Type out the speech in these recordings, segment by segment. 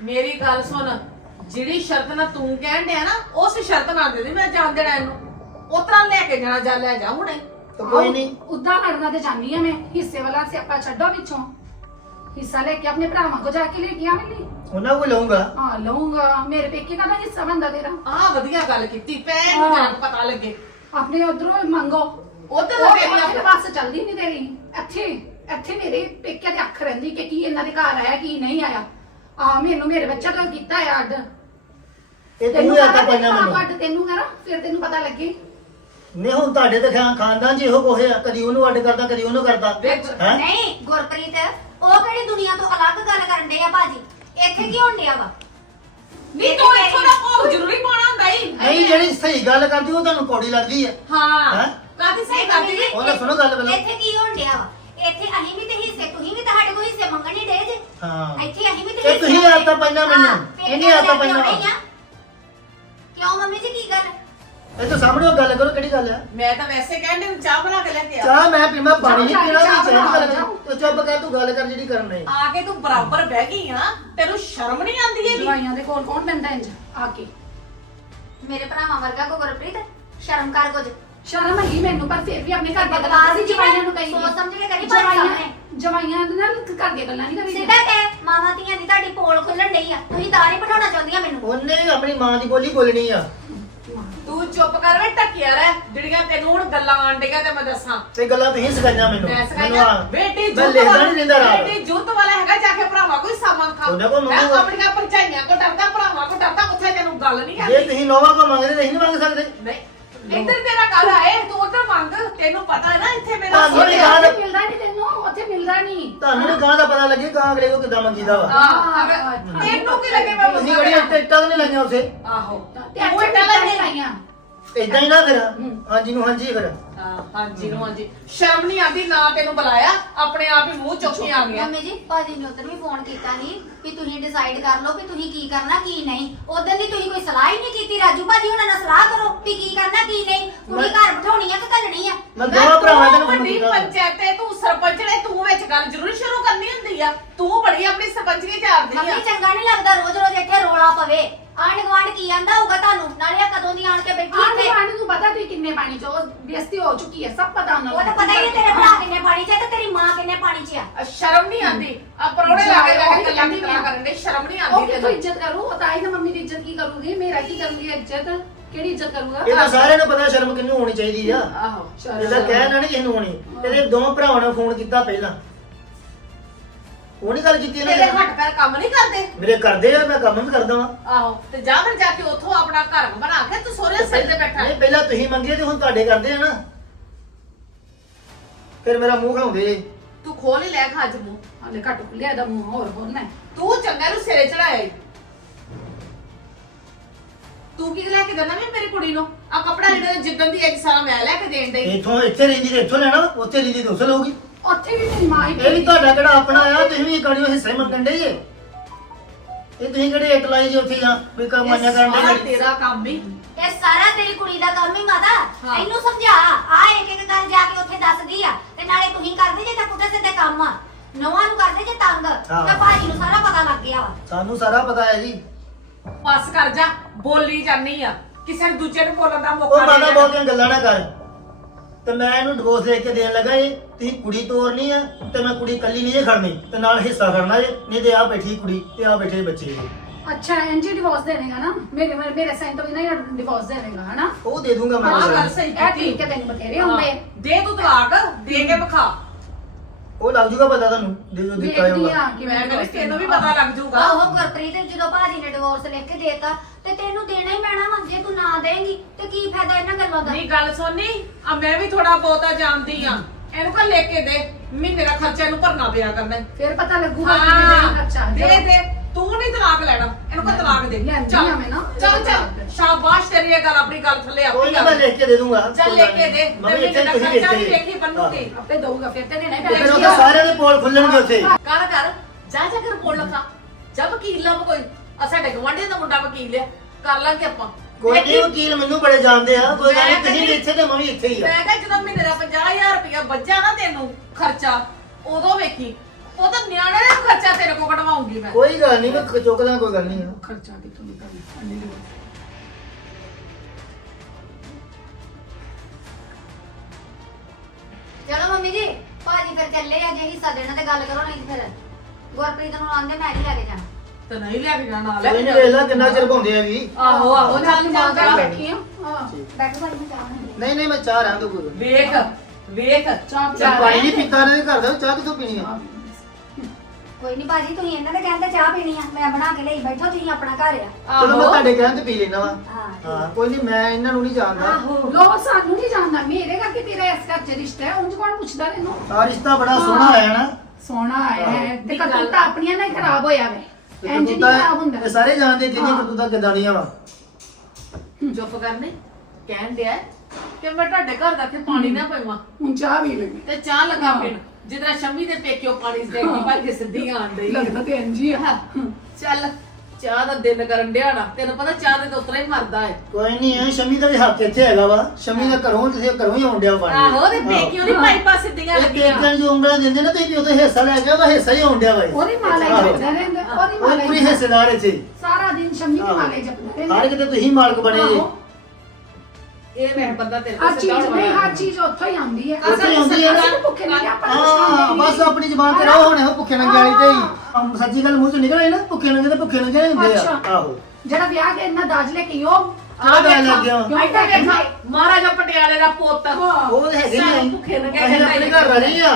ਮੇਰੀ ਗੱਲ ਸੁਣ ਜਿਹੜੀ ਸ਼ਰਤ ਨਾਲ ਤੂੰ ਕਹਿਣ ਡਿਆ ਨਾ ਉਸ ਸ਼ਰਤ ਨਾਲ ਦੇ ਦੇ ਮੈਂ ਜਾਣ ਦੇਣਾ ਇਹਨੂੰ ਉਤਰਾ ਲੈ ਕੇ ਜਾਣਾ ਜਾ ਲੈ ਜਾ ਹੁਣੇ। ਤਾਂ ਕੋਈ ਨਹੀਂ। ਉਦਾਂ ਲੜਨਾ ਤੇ ਜਾਨੀ ਆ ਮੈਂ ਹਿੱਸੇ ਵਾਲਾ ਸਿਆਪਾ ਛੱਡੋ ਵਿੱਚੋਂ। ਹਿੱਸਾ ਲੈ ਕੇ ਆਪਣੇ ਭਰਾਵਾਂ ਕੋ ਜਾ ਕੇ ਲੈ ਕੇ ਆਵੇਂਗੀ ਉਹਨਾਂ ਕੋਲ ਲਊਂਗਾ। ਹਾਂ ਲਊਂਗਾ। ਮੇਰੇ ਪੇਕੇ ਦਾ ਹਿੱਸਾ ਬੰਦਾ ਤੇਰਾ। ਆਹ ਵਧੀਆ ਗੱਲ ਕੀਤੀ ਪੈ ਹਾਂ। ਨੂੰ ਜਾਣ ਪਤਾ ਲੱਗੇ। ਆਪਣੇ ਉਧਰੋਂ ਮੰਗੋ। ਉਧਰ ਤੇਰੀ ਉੱਥੇ ਬੱਸ ਚੱਲਦੀ ਨਹੀਂ ਤੇਰੀ। ਇੱਥੇ ਇੱਥੇ ਮੇਰੇ ਪੇਕੇ ਦੇ ਅੱਖ ਰਹਿੰਦੀ ਕਿ ਕੀ ਇਹਨਾਂ ਦੇ ਘਰ ਆਇਆ ਕੀ ਨਹੀਂ ਆਇਆ। ਆ ਮੈਨੂੰ ਮੇਰੇ ਬੱਚਾ ਤੋਂ ਕੀਤਾ ਆ ਅੱਡ। ਇਹ ਤੂੰ ਤੈਨੂੰ ਹੀ ਆਤਾ ਕਰਾਂ ਪਾਈਆਂ ਮੈਨੂੰ। ਅੱਡ ਤੈਨੂੰ ਕਰਾਂ ਫਿਰ ਤੈਨੂੰ ਪਤਾ ਲੱਗੇ। ਨਹੀਂ ਹੁਣ ਤੁਹਾਡੇ ਤਾਂ ਖਾਂ- ਖਾਨਦਾਨ 'ਚ ਇਹੋ ਕੋਹੇ ਆ ਕਦੀ ਉਹਨੂੰ ਅੱਡ ਕਰਦਾ ਕਦੀ ਉਹਨੂੰ ਕਰਦਾ। ਹੈ? ਨਹੀਂ ਗੁਰਪ੍ਰੀਤ ਉਹ ਕਿਹੜੀ ਦੁਨੀਆ ਤੋਂ ਅਲੱਗ ਗੱਲ ਕਰਨ ਦੇ ਆ ਭਾਜੀ? ਇੱਥੇ ਕੀ ਹੋਣ ਡਿਆ ਵਾ? ਨਹੀਂ ਤੂੰ ਇੱਥੋਂ ਦਾ ਭੋਗ ਜ਼ਰੂਰੀ ਪਾਉਣਾ ਹੁੰਦਾ ਹੀ ਨਹੀਂ ਜਿਹੜੀ ਸਹੀ ਗੱਲ ਕਰਦੀ ਉਹ ਤੁਹਾਨੂੰ ਕੌੜੀ ਲੱਗਦੀ ਹੈ ਹਾਂ। ਹੈਂ? ਕਾਦੀ ਸਹੀ ਕਰਦੀ? ਜੀ ਉਹਨੇ ਸੁਣੋ ਗੱਲ ਪਹਿਲਾਂ। ਇੱਥੇ ਕੀ ਹੋਣ ਡਿਆ ਵਾ? ਇੱਥੇ ਅਸੀਂ ਵੀ ਤੇ ਹਿੱਸੇ ਤੁਸੀਂ ਵੀ ਤੁਹਾਡੇ ਕੋਲ ਹਿੱਸੇ ਮੰਗਣ ਨਹੀਂ ਡੇ ਜੇ। ਹਾਂ। ਇੱਥੇ ਅਸੀਂ ਵੀ ਤੇ ਇਹ ਤੁਸੀਂ। ਆਦਤਾਂ ਪਾਈਆਂ ਮੈਨੂੰ। ਹਾਂ, ਇਹ ਫਿਰ ਨਹੀਂ ਆਦਤਾਂ ਕਿਉਂ ਮੰਮੀ ਜੀ ਕੀ ਗੱਲ? ਇਹ ਤਾਂ ਸਾਹਮਣੇ ਉਹ ਗੱਲ ਕਰੋ ਕਿਹੜੀ ਗੱਲ ਹੈ ਮੈਂ ਤਾਂ ਵੈਸੇ ਕਹਿੰਦੇ ਨੂੰ ਚਾਹ ਬਣਾ ਕੇ ਲੈ ਕੇ ਆ। ਚਾਹ ਮੈਂ ਪੀਵਾਂ ਪਾਣੀ ਨਹੀਂ ਚਾਹ ਪੀਣਾ ਚਾਹ ਵੀ ਚੈਨ ਬਣਾ ਕਰ। ਤੂੰ ਚੁੱਪ ਕਰ ਤੂੰ ਗੱਲ ਕਰ ਜਿਹੜੀ ਕਰਨ ਰਹੀ ਆ ਕੇ ਤੂੰ ਬਰਾਬਰ ਬਹਿ ਗਈ ਆ ਤੈਨੂੰ ਸ਼ਰਮ ਨਹੀਂ ਆਉਂਦੀ ਹੈਗੀ? ਜਵਾਈਆਂ ਦੇ ਕੋਲ ਕੌਣ ਬੰਦਾ ਇੰਜ? ਆ ਕੇ। ਮੇਰੇ ਭਰਾਵਾਂ ਵਰਗਾ ਕੋ ਗੁਰਪ੍ਰੀਤ ਸ਼ਰਮ ਕਰ ਕੁਝ। ਸ਼ਰਮ ਹੈਗੀ ਮੈਨੂੰ ਪਰ ਫਿਰ ਵੀ ਆਪਣੇ ਘਰ ਦੀਆਂ ਗੱਲਾਂ ਬਦਮਾਸ਼ ਜਵਾਈਆਂ ਨੂੰ ਕਹੀ ਸੋਚ ਸਮਝ ਕੇ ਕਰੀ ਭਾਜੀ ਜਵਾਈਆਂ ਸਾਹਮਣੇ। ਜਵਾਈਆਂ ਦੇ ਨਾਲ ਘਰ ਦੀਆਂ ਗੱਲਾਂ ਨਹੀਂ ਕਰੀ ਸਿੱਧਾ ਕਹਿ ਮਾਵਾਂ ਧੀਆਂ ਦੀ ਤੁਹਾਡੀ ਪੋਲ ਖੁੱਲਣ ਡਈ ਆ। ਤੁਸੀਂ ਦਾਰ ਹੀ ਬਿਠਾਉਣਾ ਚਾਹੁੰਦੀਆਂ ਮੈਨੂੰ। ਉਹਨੇ ਵੀ ਆਪਣੀ ਮਾਂ ਦੀ ਬੋਲੀ ਬੋਲਣੀ ਆ। ਤੂੰ ਚੁੱਪ ਕਰ ਵੇ ਟੱਕਿਆ ਰਹਿ। ਜਿਹੜੀਆਂ ਤੈਨੂੰ ਹੁਣ ਗੱਲਾਂ ਆਂਡੀਆਂ ਤੇ ਮੈਂ ਦੱਸਾਂ। ਤੇ ਗੱਲਾਂ ਤੁਸੀਂ ਸਿਖਾਈਆਂ ਮੈਨੂੰ। ਮੈਂ ਮੈਨੂੰ ਸਿਖਾਇਆ ਆ- ਬੇਟੀ ਮੈਂ ਜੁੱਤ ਲਿਖਦਾ ਵਾਲਾ ਨਹੀਂ ਰਹਿੰਦਾ ਰਾਤ। ਬੇਟੀ ਜੁੱਤ ਵਾਲਾ ਹੈਗਾ ਜਾ ਕੇ ਭਰਾਵਾ ਕੋਈ ਸਾਮਾਂ ਖਾ। ਉਹਦੇ ਕੋਲ ਹੈਂ, ਮੰਗੂਗਾ। ਆਪਣੀਆਂ ਪਰਚਾਈਆਂ ਕੋ ਡਰਦਾ ਭਰਾਵਾ ਕੋ ਡਰਦਾ ਉੱਥੇ ਤੈਨੂੰ ਗੱਲ ਨਹੀਂ ਜੇ ਤੁਸੀਂ ਨੋਵਾ ਕੋ ਮੰਗਦੇ ਨਹੀਂ ਮੰਗ ਸਕਦੇ। ਨਹੀਂ। ਇੱਧਰ ਤੇਰਾ ਘਰ ਆਏ ਤੂੰ ਉੱਧਰ ਮੰਗ ਤੈਨੂੰ ਪਤਾ ਹੈ ਨਾ ਇੱਥੇ ਮੇਰਾ ਤੁਹਾਨੂੰ ਉੱਥੇ ਮਿਲਦਾ ਨਹੀਂ ਤੈਨੂੰ ਉੱਥੇ ਮਿਲਦਾ ਨਹੀਂ। ਤੁਹਾਨੂੰ ਨੀ ਗਾਂ ਦਾ ਪਤਾ ਲੱਗੇ ਗਾਂ ਅਗਲੇ ਕੋ ਕਿੱਦਾਂ ਮੰਗੀਦਾ ਵਾ। ਹਾਂ ਅਗਰ ਤੈਨੂੰ ਕੀ ਲੱਗੇ ਮੈਂ ਤੁਸੀਂ ਬੜੀਆਂ ਟਿਕਟਾਂ ਤਾਂ ਨਹੀਂ ਲਾਈਆਂ ਉਸੇ ਆਹੋ। ਤੇ ਅੱਛੇ ਟੱਕਰ ਨਹੀਂ ਆਈਆਂ ਇਦਾਂ ਹੀ ਨਾ ਫਿਰ। ਹਾਂਜੀ ਨੂੰ ਹਾਂਜੀ ਫਿਰ। ਹਾਂ ਹਾਂਜੀ ਨੂੰ ਹਾਂਜੀ ਸ਼ਰਮ ਨਹੀਂ ਆਉਂਦੀ ਨਾ ਤੈਨੂੰ ਬੁਲਾਇਆ ਆਪਣੇ ਆਪ ਹੀ ਮੂੰਹ ਚੁੱਕ ਕੇ ਆ ਗਿਆ ਮੰਮੀ ਜੀ ਭਾਜੀ ਨੇ ਉਧਰ ਵੀ ਫੋਨ ਕੀਤਾ ਸੀ ਵੀ ਤੁਸੀਂ ਡਿਸਾਈਡ ਕਰ ਲਓ ਵੀ ਤੁਸੀਂ ਕੀ ਕਰਨਾ ਕੀ ਨਹੀਂ। ਉਦੋਂ ਦੀ ਤੁਸੀਂ ਕੋਈ ਸਲਾਹ ਹੀ ਨਹੀਂ ਕੀਤੀ ਰਾਜੂ ਭਾਜੀ ਉਹਨਾਂ ਨਾਲ ਸਲਾਹ ਕਰੋ ਵੀ ਕੀ ਕਰਨਾ ਕੀ ਨਹੀਂ। ਕੁੜੀ ਘਰ ਬਿਠਾਉਣੀ ਆ ਕਿ ਘੱਲਣੀ ਆ? ਮੈਂ ਦੋਵਾਂ ਭਰਾਵਾਂ ਤੂੰ ਨੂੰ ਫੋਨ ਵੱਡੀ ਕੀਤਾ ਪੰਚਾਇਤ ਤੇ ਤੂੰ ਸਰਪੰਚ ਨੇ ਤੂੰ ਵਿੱਚ ਗੱਲ ਜ਼ਰੂਰ ਸ਼ੁਰੂ ਕਰਨੀ ਹੁੰਦੀ ਆ। ਤੂੰ ਬੜੀ ਆਪਣੀ ਸਰਪੰਚੀ ਝਾੜਦੀ ਆ। ਮੰਮੀ ਚੰਗਾ ਨਹੀਂ ਲੱਗਦਾ ਰੋਜ਼ ਰੋਜ਼ ਇੱਥੇ ਰੋਲਾ ਪਵੇ। ਆਂਢ ਗੁਆਂਢ ਕੀ ਆਂਦਾ ਹੋਊਗਾ ਤੁਹਾਨੂੰ? ਨਾਲੇ ਆਹ ਕਦੋਂ ਦੀ ਆਣ ਕੇ ਬੈਠੀ ਆਂਦੇ ਇੱਥੇ? ਆਂਦੇ ਨੂੰ ਪਤਾ ਤੁਸੀਂ ਕਿੰਨੇ ਪਾਣੀ ਚ ਉਹ ਬੇਇੱਜ਼ਤੀ ਹੋ ਚੁੱਕੀ ਹੈ ਸਭ ਪਤਾ ਉਹਨਾਂ ਉਹ ਤਾਂ ਪਤਾ ਹੀ ਨਹੀਂ ਤੇਰੇ ਭਰਾ ਕਿੰਨੇ ਪਾਣੀ 'ਚ ਆ ਤੇ ਤੇਰੀ ਮਾਂ ਕਿੰਨੇ ਪਾਣੀ 'ਚ ਆ। ਆ ਸ਼ਰਮ ਨਹੀਂ ਆਉਂਦੀ। ਆ ਪਰੋੜੇ ਲਾ ਕੇ ਕੇ ਗੱਲਾਂ ਮੈਂ। ਕਰਨ। ਦੇ ਸ਼ਰਮ ਨਹੀਂ ਉਹ ਆਉਂਦੀ ਕਿਥੋਂ ਤੈਨੂੰ। ਇੱਜ਼ਤ ਕਰੂ? ਉਹ ਤਾਂ ਆਈ ਨਾ ਮੰਮੀ ਦੀ ਇੱਜ਼ਤ ਕੀ ਕਰੂਗੀ? ਮੇਰਾ ਕੀ ਕਰੂਗੀ ਇੱਜ਼ਤ? ਕਿਹੜੀ ਇੱਜ਼ਤ ਕਰੂਗਾ? ਇਹ ਤਾਂ ਸਾਰਿਆਂ ਨੂੰ ਪਤਾ ਸ਼ਰਮ ਕਿੰਨੂੰ ਹੋਣੀ ਚਾਹੀਦੀ ਆ। ਆਹੋ ਇਹਦਾ ਕਹਿ ਨਾ ਨਹੀਂ ਕਿਸੇ ਨੂੰ ਹੋਣੀ। ਇਹਦੇ ਦੋ ਭਰਾਵਾਂ ਨੇ ਫੋਨ ਕੀਤਾ ਪਹਿਲਾਂ। ਉਹ ਨਹੀਂ ਗੱਲ ਕੀਤੀ ਤੇਰੇ ਇਹਨੇ ਹੱਥ ਪੈਰ ਕੰਮ ਨਹੀਂ ਕਰਦੇ? ਮੇਰੇ ਕਰਦੇ ਆ ਮੈਂ ਕੰਮ ਵੀ ਕਰਦਾ ਵਾਂ। ਆਹੋ ਤੇ ਜਾ ਫਿਰ ਜਾ ਕੇ ਉੱਥੋਂ ਆਪਣਾ ਘਰ ਬਣਾ ਕੇ ਤੂੰ ਸੋਹਰੇ ਸਿਰ ਤੇ ਬੈਠਾ। ਨਹੀਂ ਪਹਿਲਾਂ ਤੁਸੀਂ ਮੰਗੇ ਤੇ ਹੁਣ ਤੁਹਾਡੇ ਕਰਦੇ ਆ ਨਾ। ਫਿਰ ਮੇਰਾ ਮੂੰਹ ਖਾਉਂਦੇ ਤੂੰ ਖੋਲ ਹੀ ਲੈ ਖਾ ਅੱਜ ਮੂੰਹ। ਹਾਲੇ ਘੱਟ ਲਿਆ ਦਾ ਮੂੰਹ ਹੋਰ ਬੋਲਣਾ। ਤੂੰ ਚੰਗਾ ਨੂੰ ਸਿਰੇ ਚੜਾਇਆ ਈ। ਤੂੰ ਕੀ ਲੈ ਕੇ ਦੇਣਾ ਮੈਂ ਮੇਰੀ ਕੁੜੀ ਨੂੰ? ਆ ਕਪੜਾ ਜਿਹੜਾ ਜਿੱਦਣ ਦੀ ਇੱਕ ਸਾਰਾ ਮੈਂ ਲੈ ਕੇ ਦੇਣ ਡਈ। ਇਥੋਂ ਇੱਥੇ ਰਹਿੰਦੀ ਤੇ ਇੱਥੋਂ ਲੈਣਾ ਉੱਥੇ ਰਹਿੰਦੀ ਤੇ ਉੱਥੇ ਲਊਗੀ। ਉੱਥੇ ਵੀ ਮੇਰੀ ਮਾਂ ਹੀ ਇਹ ਵੀ ਤੁਹਾਡਾ ਕਿਹੜਾ ਆਪਣਾ ਆ? ਤੁਸੀਂ ਵੀ ਗਾੜੀਓ ਹਿੱਸੇ ਮੰਗਣ ਦੇ ਜੇ। ਇਹ ਤੁਸੀਂ ਕਿਹੜੇ ਇੱਟ ਲਾਈ ਜੇ ਉੱਥੇ ਜਾਂ ਵੀ ਕੰਮ ਆਈਆਂ ਕਰਨ ਸਾਰਾ ਦੇ ਤੇਰਾ ਕੰਮ ਹੀ ਇਹ ਸਾਰਾ ਤੇਰੀ ਕੁੜੀ ਦਾ ਕੰਮ ਹੀ ਮਾਤਾ। ਹਾਂ। ਇਹਨੂੰ ਸਮਝਾ। ਆ ਇੱਕ ਇੱਕ ਗੱਲ ਜਾ ਕੇ ਉੱਥੇ ਦੱਸਦੀ ਆ। ਤੇ ਨਾਲੇ ਤੁਸੀਂ ਕਰਦੇ ਜੇ ਤਾਂ ਪੁੱਤੇ ਸਿੱਧੇ ਕੰਮ ਆ। ਨਵਾਂ ਨੂੰ ਕਰਦੇ ਜੇ ਤੰਗ। ਹਾਂ। ਤਾਂ ਭਾਜੀ ਨੂੰ ਸਾਰਾ ਪਤਾ ਲੱਗ ਗਿਆ ਵਾ। ਸਾਨੂੰ ਸਾਰਾ ਪਤਾ ਹੈ ਜੀ। ਬਸ ਕਰ ਜਾ ਬੋਲੀ ਜਾਨੀ ਆ। ਕਿਸੇ ਨੂੰ ਦੂਜੇ ਨੂੰ ਬੋਲਣ ਦਾ ਉਹ ਮੌਕਾ ਮਾਤਾ ਦੇ ਬਹੁਤੀਆਂ ਗੱਲਾਂ ਨਾ ਕਰ। ਤੇ ਮੈਂ ਇਹਨੂੰ ਡਿਵੋਰਸ ਦੇ ਕੇ ਦੇਣ ਲੱਗਾ ਇਹ ਤੁਸੀਂ ਕੁੜੀ ਤੋਰਨੀ ਆ ਤੇ ਮੈਂ ਕੁੜੀ ਕੱਲੀ ਨਹੀਂ ਜੇ ਖੜਨੀ ਤੇ ਨਾਲ ਹਿੱਸਾ ਕਰਨਾ ਜੇ ਨਹੀਂ ਤੇ ਆ ਬੈਠੀ ਕੁੜੀ ਤੇ ਆ ਬੈਠੇ ਬੱਚੇ ਜੇ। ਅੱਛਾ ਐਨਜੀ ਡਿਵੋਰਸ ਦੇ ਦੇਗਾ ਨਾ? ਮੇਰੇ ਮੇਰੇ ਮੇਰੇ ਸਾਈਨ ਤੋਂ ਬਿਨਾਂ ਡਿਵੋਰਸ ਦੇ ਦੇਗਾ ਹਨਾ? ਉਹ ਦੇ ਦੂੰਗਾ ਮੈਂ। ਹਾਂ। ਗੱਲ ਸਹੀ ਇਹ ਠੀਕ ਹੈ ਤੈਨੂੰ ਬਥੇਰੇ ਹੁੰਦੇ ਆ। ਦੇ ਤੂੰ ਤਲਾਕ ਦੇ ਕੇ ਵਿਖਾ। ਉਹ ਲੱਗ ਜੂਗਾ ਪਤਾ ਤੁਹਾਨੂੰ ਦੇ ਜੋ ਦਿੱਤਾ ਵੇਖਦੀ ਹੋਊਗਾ। ਆ ਕਿ ਮੈਂ ਕਹਿੰਦੀ ਤੈਨੂੰ ਵੀ ਪਤਾ ਲੱਗ ਜਾਊਗਾ ਆਹੋ ਗੁਰਪ੍ਰੀਤ ਜਦੋਂ ਭਾਜੀ ਨੇ ਡਿਵੋਰਸ ਲਿਖ ਕੇ ਦੇਤਾ ਤੇ ਤੈਨੂੰ ਦੇਣਾ ਹੀ ਪੈਣਾ ਵਾ ਜੇ ਤੂੰ ਨਾ ਦੇਂਗੀ ਤੇ ਕੀ ਫਾਇਦਾ ਇਹਨਾਂ ਗੱਲਾਂ ਦਾ? ਨਹੀਂ ਗੱਲ ਸੁਣਨੀ ਆ ਮੈਂ ਵੀ ਥੋੜਾ ਬਹੁਤਾ ਜਾਣਦੀ ਆ ਇਹਨੂੰ ਕਹ ਲੈ ਕੇ ਦੇ। ਮਹੀਨੇ ਦਾ ਖਰਚਾ ਇਹਨੂੰ ਭਰਨਾ ਪਿਆ ਕਰਨਾ। ਫਿਰ ਪਤਾ ਲੱਗੂਗਾ ਕਿ ਕਿੰਨੇ ਹਾਂ ਖਰਚਾ ਦੇ ਦੇ। ਤੂੰ ਨਹੀਂ ਤਲਾਕ ਲੈਣਾ। ਇਹਨੂੰ ਕਹ ਤਲਾਕ ਦੇ। ਲੈਂਦੀ ਚੱਲ। ਆ ਮੈਂ ਨਾ। ਚੱਲ ਚੱਲ। ਸ਼ਾਬਾਸ਼ ਤੇਰੀ ਇਹ ਗੱਲ ਆਪਣੀ ਗੱਲ ਥੱਲੇ ਕੋਈ ਨਾ ਮੈਂ ਕੇ ਦੇ ਦੂੰਗਾ। ਚੱਲ ਲੈ ਕੇ ਦੇ। ਮੰਮੀ ਤੇ ਇੱਥੇ ਮੇਰਾ ਤੁਸੀਂ ਖਰਚਾ ਵੀ ਵੇਖੀ ਬੰਨੂਗੀ। ਆਪੇ ਦਊਗਾ ਫਿਰ ਤੇ ਦੇਣਾ ਹੀ ਤੇ ਫਿਰ ਉਹ ਸਾਰਿਆਂ ਦੇ ਪੋਲ ਖੁੱਲਣਗੇ ਉੱਥੇ। ਕਰ ਕਰ। ਜਾ ਜਾ ਕਰ ਬੋਲ ਲਖਾ। ਜਾ ਵਕੀਲ ਲੱਭ ਕੋਈ। ਆ ਸਾਡੇ ਗਵਾਂਢੀ ਦਾ ਮੁੰਡਾ ਵਕੀਲ ਆ। ਕਰ ਲਾਂਗੇ ਆਪਾਂ। ਕੋਈ ਨਹੀਂ ਵਕੀਲ ਮੈਨੂੰ ਬੜੇ ਜਾਣਦੇ ਆ ਕੋਈ ਗੱਲ ਮੈਂ ਨਹੀਂ ਤੁਸੀਂ ਵੀ ਕਹਿੰਦੀ- ਇੱਥੇ ਤੇ ਮੈਂ ਵੀ ਇੱਥੇ ਹੀ ਆ। ਮੈਂ ਕਿਹਾ ਜਦੋਂ ਮਹੀਨੇ ਦਾ 50000 ਰੁਪਇਆ ਬੱਜਾ ਨਾ ਤੈਨੂੰ ਖਰਚਾ ਉਦੋਂ ਵੇਖੀ। ਉਹ ਤਾਂ ਨਿਆਣੇ ਦਾ ਖਰਚਾ ਤੇਰੇ ਕੋ ਕਢਵਾਉਂਗੀ ਮੈਂ। ਕੋਈ ਗੱਲ ਨਹੀਂ ਮੈਂ ਚੁੱਕਦਾ ਕੋਈ ਗੱਲ ਨਹੀਂ। ਆ ਖਰਚਾ ਕਿੱਥੋਂ ਨਿਕਲਣਾ? ਅੰਨੀ ਦੇ ਚਲੋ ਮੰਮੀ ਜੀ ਭਾਜੀ ਫਿਰ ਚੱਲੇ ਆ ਜੇ ਹਿੱਸਾ ਦੇਣਾ ਤੇ ਗੱਲ ਕਰੋ ਨਹੀਂ ਤੇ ਫਿਰ ਗੁਰਪ੍ਰੀਤ ਨੂੰ ਆਂਦੇ ਮੈਂ ਨਹੀਂ ਲੈ ਕੇ ਜਾਣਾ। ਤੇ ਨਹੀਂ ਲੈ ਕੇ ਜਾਣਾ ਲੈ ਕੋਈ ਕੇ ਨਹੀਂ ਜਾ ਵੇਖ ਲੈ ਕਿੰਨਾ ਚਿਰ ਭਾਉਂਦੇ ਆ ਵੀ ਆਹੋ ਆਹੋ ਚੱਲ ਚੱਲ ਮਾਂ ਚੱਲ ਬੈਠੀ ਆ ਹਾਂ ਬੈਠੋ ਭਾਜੀ ਮੈਂ ਚਾਹ ਬਣਾਉਂਦੀ ਨਹੀਂ ਨਹੀਂ ਮੈਂ ਚਾਹ ਰਹਿਣ ਦੋ ਕੋਈ ਗੱਲ ਨੀ। ਵੇਖ ਵੇਖ। ਚਾਹ ਚਾਹ ਪਾਣੀ ਨਹੀਂ ਪੀਤਾ ਨੇ ਘਰ ਦਾ ਚਾਹ ਕਿਥੋਂ ਪੀਣੀ ਆ? ਚਾਹ ਕੋਈ ਨਹੀਂ ਭਾਜੀ ਤੁਸੀਂ ਇਹਨਾਂ ਦੇ ਕਹਿੰਦੇ ਚਾਹ ਪੀਣੀ ਆ। ਮੈਂ ਬਣਾ ਕੇ ਲਈ ਬੈਠੋ ਤੁਸੀਂ ਆਪਣਾ ਘਰ ਆ। ਚਲੋ ਮੈਂ ਆਹੋ। ਤੁਹਾਡੇ ਕਹਿਣ ਤੇ ਪੀ ਲੈਣਾ ਵਾ। ਹਾਂ ਹਾਂ ਕੋਈ ਨਹੀਂ ਮੈਂ ਇਹਨਾਂ ਨੂੰ ਨਹੀਂ ਜਾਣਦਾ। ਆਹੋ। ਲੋਕ ਸਾਨੂੰ ਨਹੀਂ ਜਾਣਦਾ। ਮੇਰੇ ਕਰਕੇ ਤੇਰਾ ਇਸ ਘਰ ਚ ਰਿਸ਼ਤਾ ਹੈ ਉਂਝ ਕੌਣ ਪੁੱਛਦਾ ਤੈਨੂੰ? ਆ ਰਿਸ਼ਤਾ ਬੜਾ ਸੋਹਣਾ ਆਇਆ ਨਾ। ਸੋਹਣਾ ਆਇਆ ਹੈ। ਤੇ ਦੀ ਗੱਲ- ਕਰਤੂਤਾਂ ਆਪਣੀਆਂ ਨਾਲ ਖਰਾਬ ਹੋਇਆ ਵੇ। ਤੇ ਇੰਜ ਨਹੀਂ ਕਰਤੂਤਾਂ- ਖਰਾਬ ਹੁੰਦਾ। ਇਹ ਸਾਰੇ ਜਾਣਦੇ ਕਿੰਨੀ ਹਾਂ। ਕਰਤੂਤਾਂ ਕਿਦਾਂ ਦੀਆਂ ਵਾ। ਚੁੱਪ ਕਰਨੇ ਕਹਿਣ ਡਿਆ ਕਿ ਮੈਂ ਤੁਹਾਡੇ ਘਰ ਦਾ ਕਿ ਪਾਣੀ ਨਾ ਪੀਵਾਂ। ਹੁਣ ਚਾਹ ਵੀ ਲੱਗੀ ਤੇ ਚਾਹ ਲਗਾ ਹਾਂ। ਪੀਣ ਜਿੱਦਾਂ ਸ਼ੰਮੀ ਦੇ ਪੇਕਿਓ ਪਾਣੀ ਸਦੇਗੀ ਭਰ ਕੇ ਸਿੱਧੀ ਆਣ ਡਈ ਲੱਗਦਾ ਤੇ ਇੰਜ ਹੀ ਆ। ਚੱਲ। ਚਾਹ ਦਾ ਦਿਲ ਕਰਨ ਡਿਆ ਨਾ ਤੈਨੂੰ ਪਤਾ ਚਾਹ ਦੇ ਤਾਂ ਉਤਰਾ ਹੀ ਮਰਦਾ ਹੈ ਕੋਈ ਨਹੀਂ ਐ ਸ਼ਮੀ ਦਾ ਵੀ ਹੱਥ ਇੱਥੇ ਹੈਗਾ ਵਾ। ਸ਼ਮੀ ਦਾ ਘਰੋਂ ਤੁਸੀਂ ਘਰੋਂ ਹੀ ਆਉਂਦਿਆ ਪਾਣੀ ਆਹੋ ਤੇ ਪੇਕਿਓ ਦੀ ਪਾਈਪਾਂ ਸਿੱਧੀਆਂ ਇਹ ਲੱਗੀਆਂ ਪੇਕਿਆਂ ਜੋ ਉਂਗਲਾਂ ਦਿੰਦੇ ਨਾ ਤੇ ਵੀ ਉਹਦਾ ਹਿੱਸਾ ਲੈ ਗਿਆ ਉਹਦਾ ਹਿੱਸਾ ਹੀ ਆਉਂਦਿਆ ਵਾ ਇਹ। ਉਹਦੀ ਮਾਲਾ ਹੀ। ਜਪਦਾ ਰਹਿੰਦਾ ਉਹਦੀ ਉਹ ਮਾਲਾ ਪੂਰੀ ਹੀ ਹਿੱਸੇਦਾਰ ਇੱਥੇ। ਸਾਰਾ ਦਿਨ ਸ਼ੰਮੀ ਦੀ। ਮਾਲਾ ਹੀ ਜਪਦਾ ਰਹਿੰਦਾ। ਹਰ ਕਿਤੇ ਤੁਸੀਂ ਮਾਲਕ ਬਣੇ ਜੀ। ਆਹੋ। ਇਹ ਮੈਂ ਬੰਦਾ ਤੇਰੇ ਹਰ ਕੋਲ ਚੀਜ਼ ਨਹੀਂ। ਹਰ ਚੀਜ਼ ਉੱਥੋਂ ਹੀ ਆਉਂਦੀ ਹੈ। ਉੱਥੋਂ ਹੀ ਆਉਂਦੀ ਹੈ। ਨਾ। ਅਸੀਂ ਭੁੱਖੇ ਨਹੀਂ ਆਪਾਂ ਨੂੰ ਹਾਂ ਖਾਂਦੇ ਬਸ ਨਹੀਂ। ਆਪਣੀ ਜ਼ਬਾਨ ਤੇ ਰਹੋ ਹੁਣ ਇਹੋ ਭੁੱਖੇ ਨੰਗੇ ਵਾਲੀ ਤੇ ਹੀ। ਆਮ ਸੱਚੀ ਗੱਲ ਮੂੰਹ ਚੋਂ ਨਿਕਲੇ ਨਾ ਭੁੱਖੇ ਨੰਗੇ ਤੇ ਭੁੱਖੇ ਨੰਗੇ ਹੁੰਦੇ ਆ। ਅੱਛਾ। ਆਹੋ। ਜਿਹੜਾ ਵਿਆਹ ਕੇ ਇੰਨਾ ਦਾਜ ਲੈ ਕੇ ਉਹ ਆਹ ਗੱਲ ਲੱਗ ਗਿਆ। ਕਿਉਂ ਇੱਧਰ ਵੇਖਾਂ ਮਹਾਰਾਜਾ ਪਟਿਆਲੇ ਦਾ ਪੁੱਤ। ਉਹ ਤਾਂ ਹੈਗੇ ਹੀ ਸਾਨੂੰ ਭੁੱਖੇ ਨੰਗੇ ਅਸੀਂ ਕਹਿੰਦਾ ਆਪਣੇ ਘਰ ਰਹੇ ਆ।